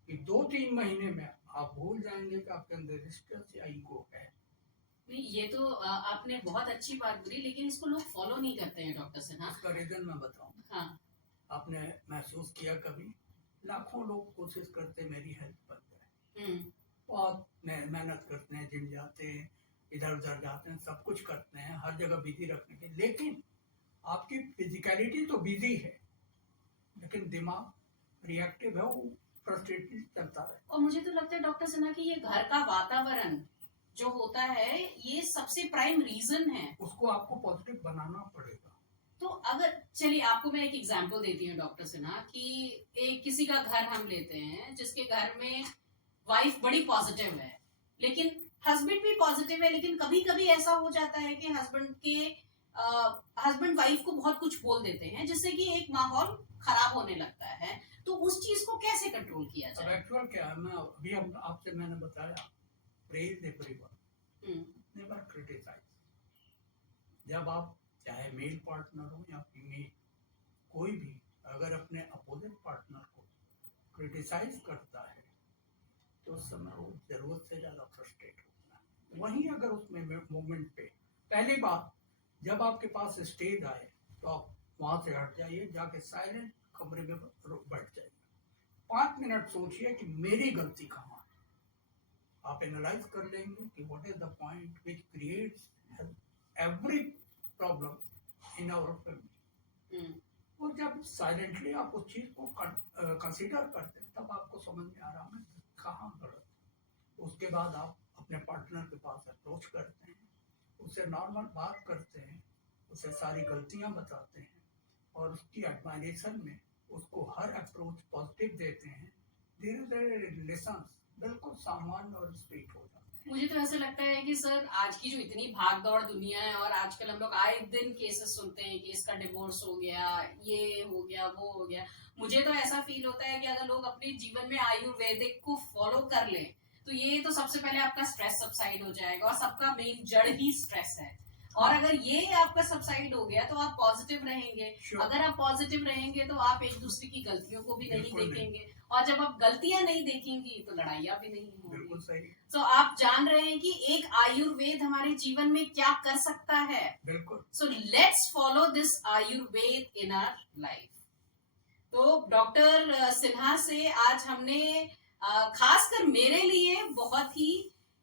कि 2-3 महीने में आप भूल जाएंगे कि आपके अंदर रिस्ट्रेस या ईगो है। नहीं, ये तो आपने बहुत अच्छी बात बोली, लेकिन इसको लोग फॉलो नहीं करते हैं डॉक्टर सिन्हा। इसका रीजन मैं बताऊं। हाँ। आपने महसूस किया कभी, लाखों लोग कोशिश करते हैं मेरी हेल्थ बन जाए, बहुत मेहनत करते हैं, जिम जाते हैं, इधर उधर जाते हैं, सब कुछ करते हैं, हर जगह बिजी रखने के, लेकिन आपकी फिजिकलिटी तो बिजी है, लेकिन दिमाग रिएक्टिव है, वो फ्रस्ट्रेटेड चलता है। और मुझे तो लगता है डॉक्टर सिन्हा कि ये घर का वातावरण जो होता है, ये सबसे प्राइम रीजन है। उसको आपको पॉजिटिव बनाना पड़ेगा। तो अगर चलिए आपको मैं एक एग्जांपल देती हूँ डॉक्टर सिन्हा कि एक किसी का घर हम लेते हैं जिसके घर में वाइफ बड़ी पॉजिटिव है, लेकिन हस्बैंड भी पॉजिटिव है, लेकिन कभी कभी ऐसा हो जाता है कि हस्बैंड वाइफ को बहुत कुछ बोल देते हैं जिससे कि एक माहौल खराब होने लगता है। तो उस चीज को कैसे कंट्रोल किया अब जाए? एक्चुअल क्या है, मैं अभी आपसे मैंने बताया, प्रेज एवरीवन, नेवर क्रिटिसाइज। जब आप चाहे मेल पार्टनर हो या फीमेल, कोई भी अगर अपने अपोजिट पार्टनर को क्रिटिसाइज करता है तो उस समय वो जरूरत से ज्यादा फ्रस्ट्रेट होता है। वहीं अगर उसमें मोमेंट पे पहली बात, जब आपके पास स्टेज आए तो आप वहां से हट जाइए, जाके साइलेंट कमरे में बैठ जाइए, 5 मिनट सोचिए कि मेरी गलती कहाँ है। आप एनालाइज कर लेंगे कि what is the point which creates every problem in our family. और जब साइलेंटली आप उस चीज को कंसीडर करते हैं, तब आपको समझ में आ रहा है कहाँ गलत। उसके बाद आप अपने पार्टनर के पास अप्रोच करते हैं, उससे नॉर्मल बात करते हैं, उसे सारी गलतियां बताते हैं, और उसकी एडमायरेशन में उसको हर अप्रोच पॉजिटिव देते हैं। धीरे धीरे रिलेशंस बिल्कुल सामान्य और स्ट्रेट हो जाते हैं। मुझे तो ऐसा लगता है कि सर आज की जो इतनी भाग दौड़ दुनिया है, और आजकल हम लोग आए दिन केसेस सुनते हैं कि इसका डिवोर्स हो गया, ये हो गया, वो हो गया। मुझे तो ऐसा फील होता है कि अगर लोग अपने जीवन में आयुर्वेदिक को फॉलो कर लें तो ये तो सबसे पहले आपका स्ट्रेस सबसाइड हो जाएगा, और सबका मेन जड़ ही स्ट्रेस है। और अगर ये आपका सबसाइड हो गया तो आप पॉजिटिव रहेंगे। Sure. अगर आप पॉजिटिव रहेंगे तो आप एक दूसरे की गलतियों को भी नहीं बिल्कुल नहीं। देखेंगे, और जब आप गलतियां नहीं देखेंगी तो लड़ाइयां भी नहीं होंगी। बिल्कुल सही। तो आप जान रहे हैं कि एक आयुर्वेद हमारे जीवन में क्या कर सकता है। बिल्कुल। So let's follow this Ayurveda in our life. तो डॉक्टर सिन्हा से आज हमने खासकर मेरे लिए बहुत ही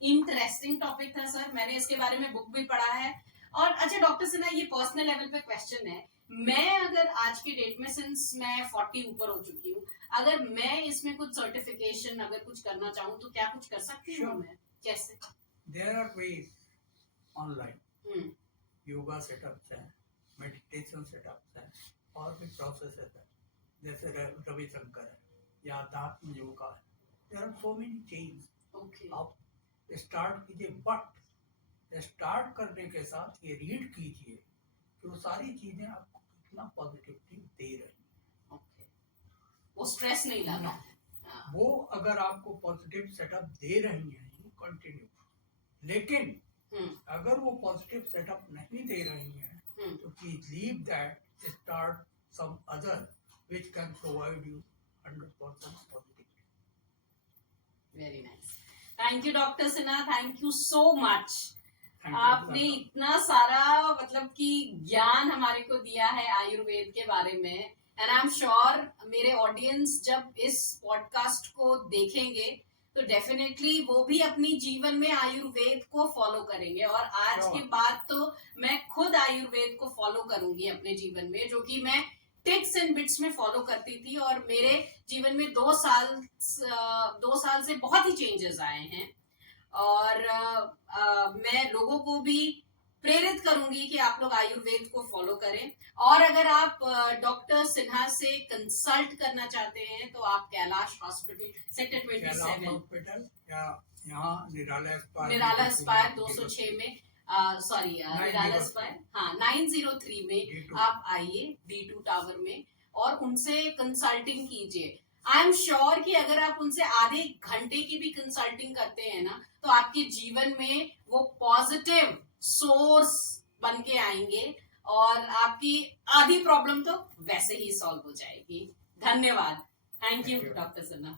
इंटरेस्टिंग टॉपिक था सर। मैंने इसके बारे में बुक भी पढ़ा है। और अच्छा डॉक्टर सिन्हा, ये पर्सनल लेवल पे क्वेश्चन है, मैं अगर आज की डेट में, सिंस मैं 40 ऊपर हो चुकी हूँ, अगर मैं इसमें कुछ सर्टिफिकेशन अगर कुछ करना चाहूँ तो क्या कुछ कर सकती हूँ? Sure. मैं कैसे? There are ways online, yoga setups हैं, मेडिटेशन सेटअप्स हैं, और भी प्रोसेसेस हैं, जैसे रविशंकर है या अध्यात्म योगा है। There are so many change. Okay. आप स्टार्ट कीजिए, बट स्टार्ट करने के साथ ये रीड कीजिए कि वो सारी चीजें आपको कितना पॉजिटिविटी दे रही हैं। ओके, वो स्ट्रेस नहीं लाना। वो अगर आपको पॉजिटिव सेटअप दे रही हैं, कंटिन्यू। लेकिन हम्म, अगर वो पॉजिटिव सेटअप नहीं दे रही हैं हम्म, तो please leave that, start some other which can provide you 100% positivity. Very nice. Thank you doctor Sinha, thank you so much. Thank you. आपने इतना सारा मतलब कि ज्ञान हमारे को दिया है आयुर्वेद के बारे में, एंड आई एम श्योर मेरे ऑडियंस जब इस पॉडकास्ट को देखेंगे तो डेफिनेटली वो भी अपनी जीवन में आयुर्वेद को फॉलो करेंगे, और आज Sure. के बाद तो मैं खुद आयुर्वेद को फॉलो करूंगी अपने जीवन में, जो कि मैं टिक्स एंड बिट्स में फॉलो करती थी, और मेरे जीवन में 2 साल से बहुत ही चेंजेस आए हैं। और मैं लोगों को भी प्रेरित करूंगी कि आप लोग आयुर्वेद को फॉलो करें। और अगर आप डॉक्टर सिन्हा से कंसल्ट करना चाहते हैं तो आप Kailash hospital sector Kailash 27 hospital या यहाँ निराला स्पायर, निराला स्पायर 206 में, सॉरी निराला स्पायर, हाँ 903 में D2. आप आइए, D2 टावर में, और उनसे कंसल्टिंग कीजिए। आई एम श्योर कि अगर आप उनसे आधे घंटे की भी कंसल्टिंग करते हैं ना, तो आपके जीवन में वो पॉजिटिव सोर्स बन के आएंगे, और आपकी आधी प्रॉब्लम तो वैसे ही सॉल्व हो जाएगी। धन्यवाद। Thank you Thank you. Doctor Sinha.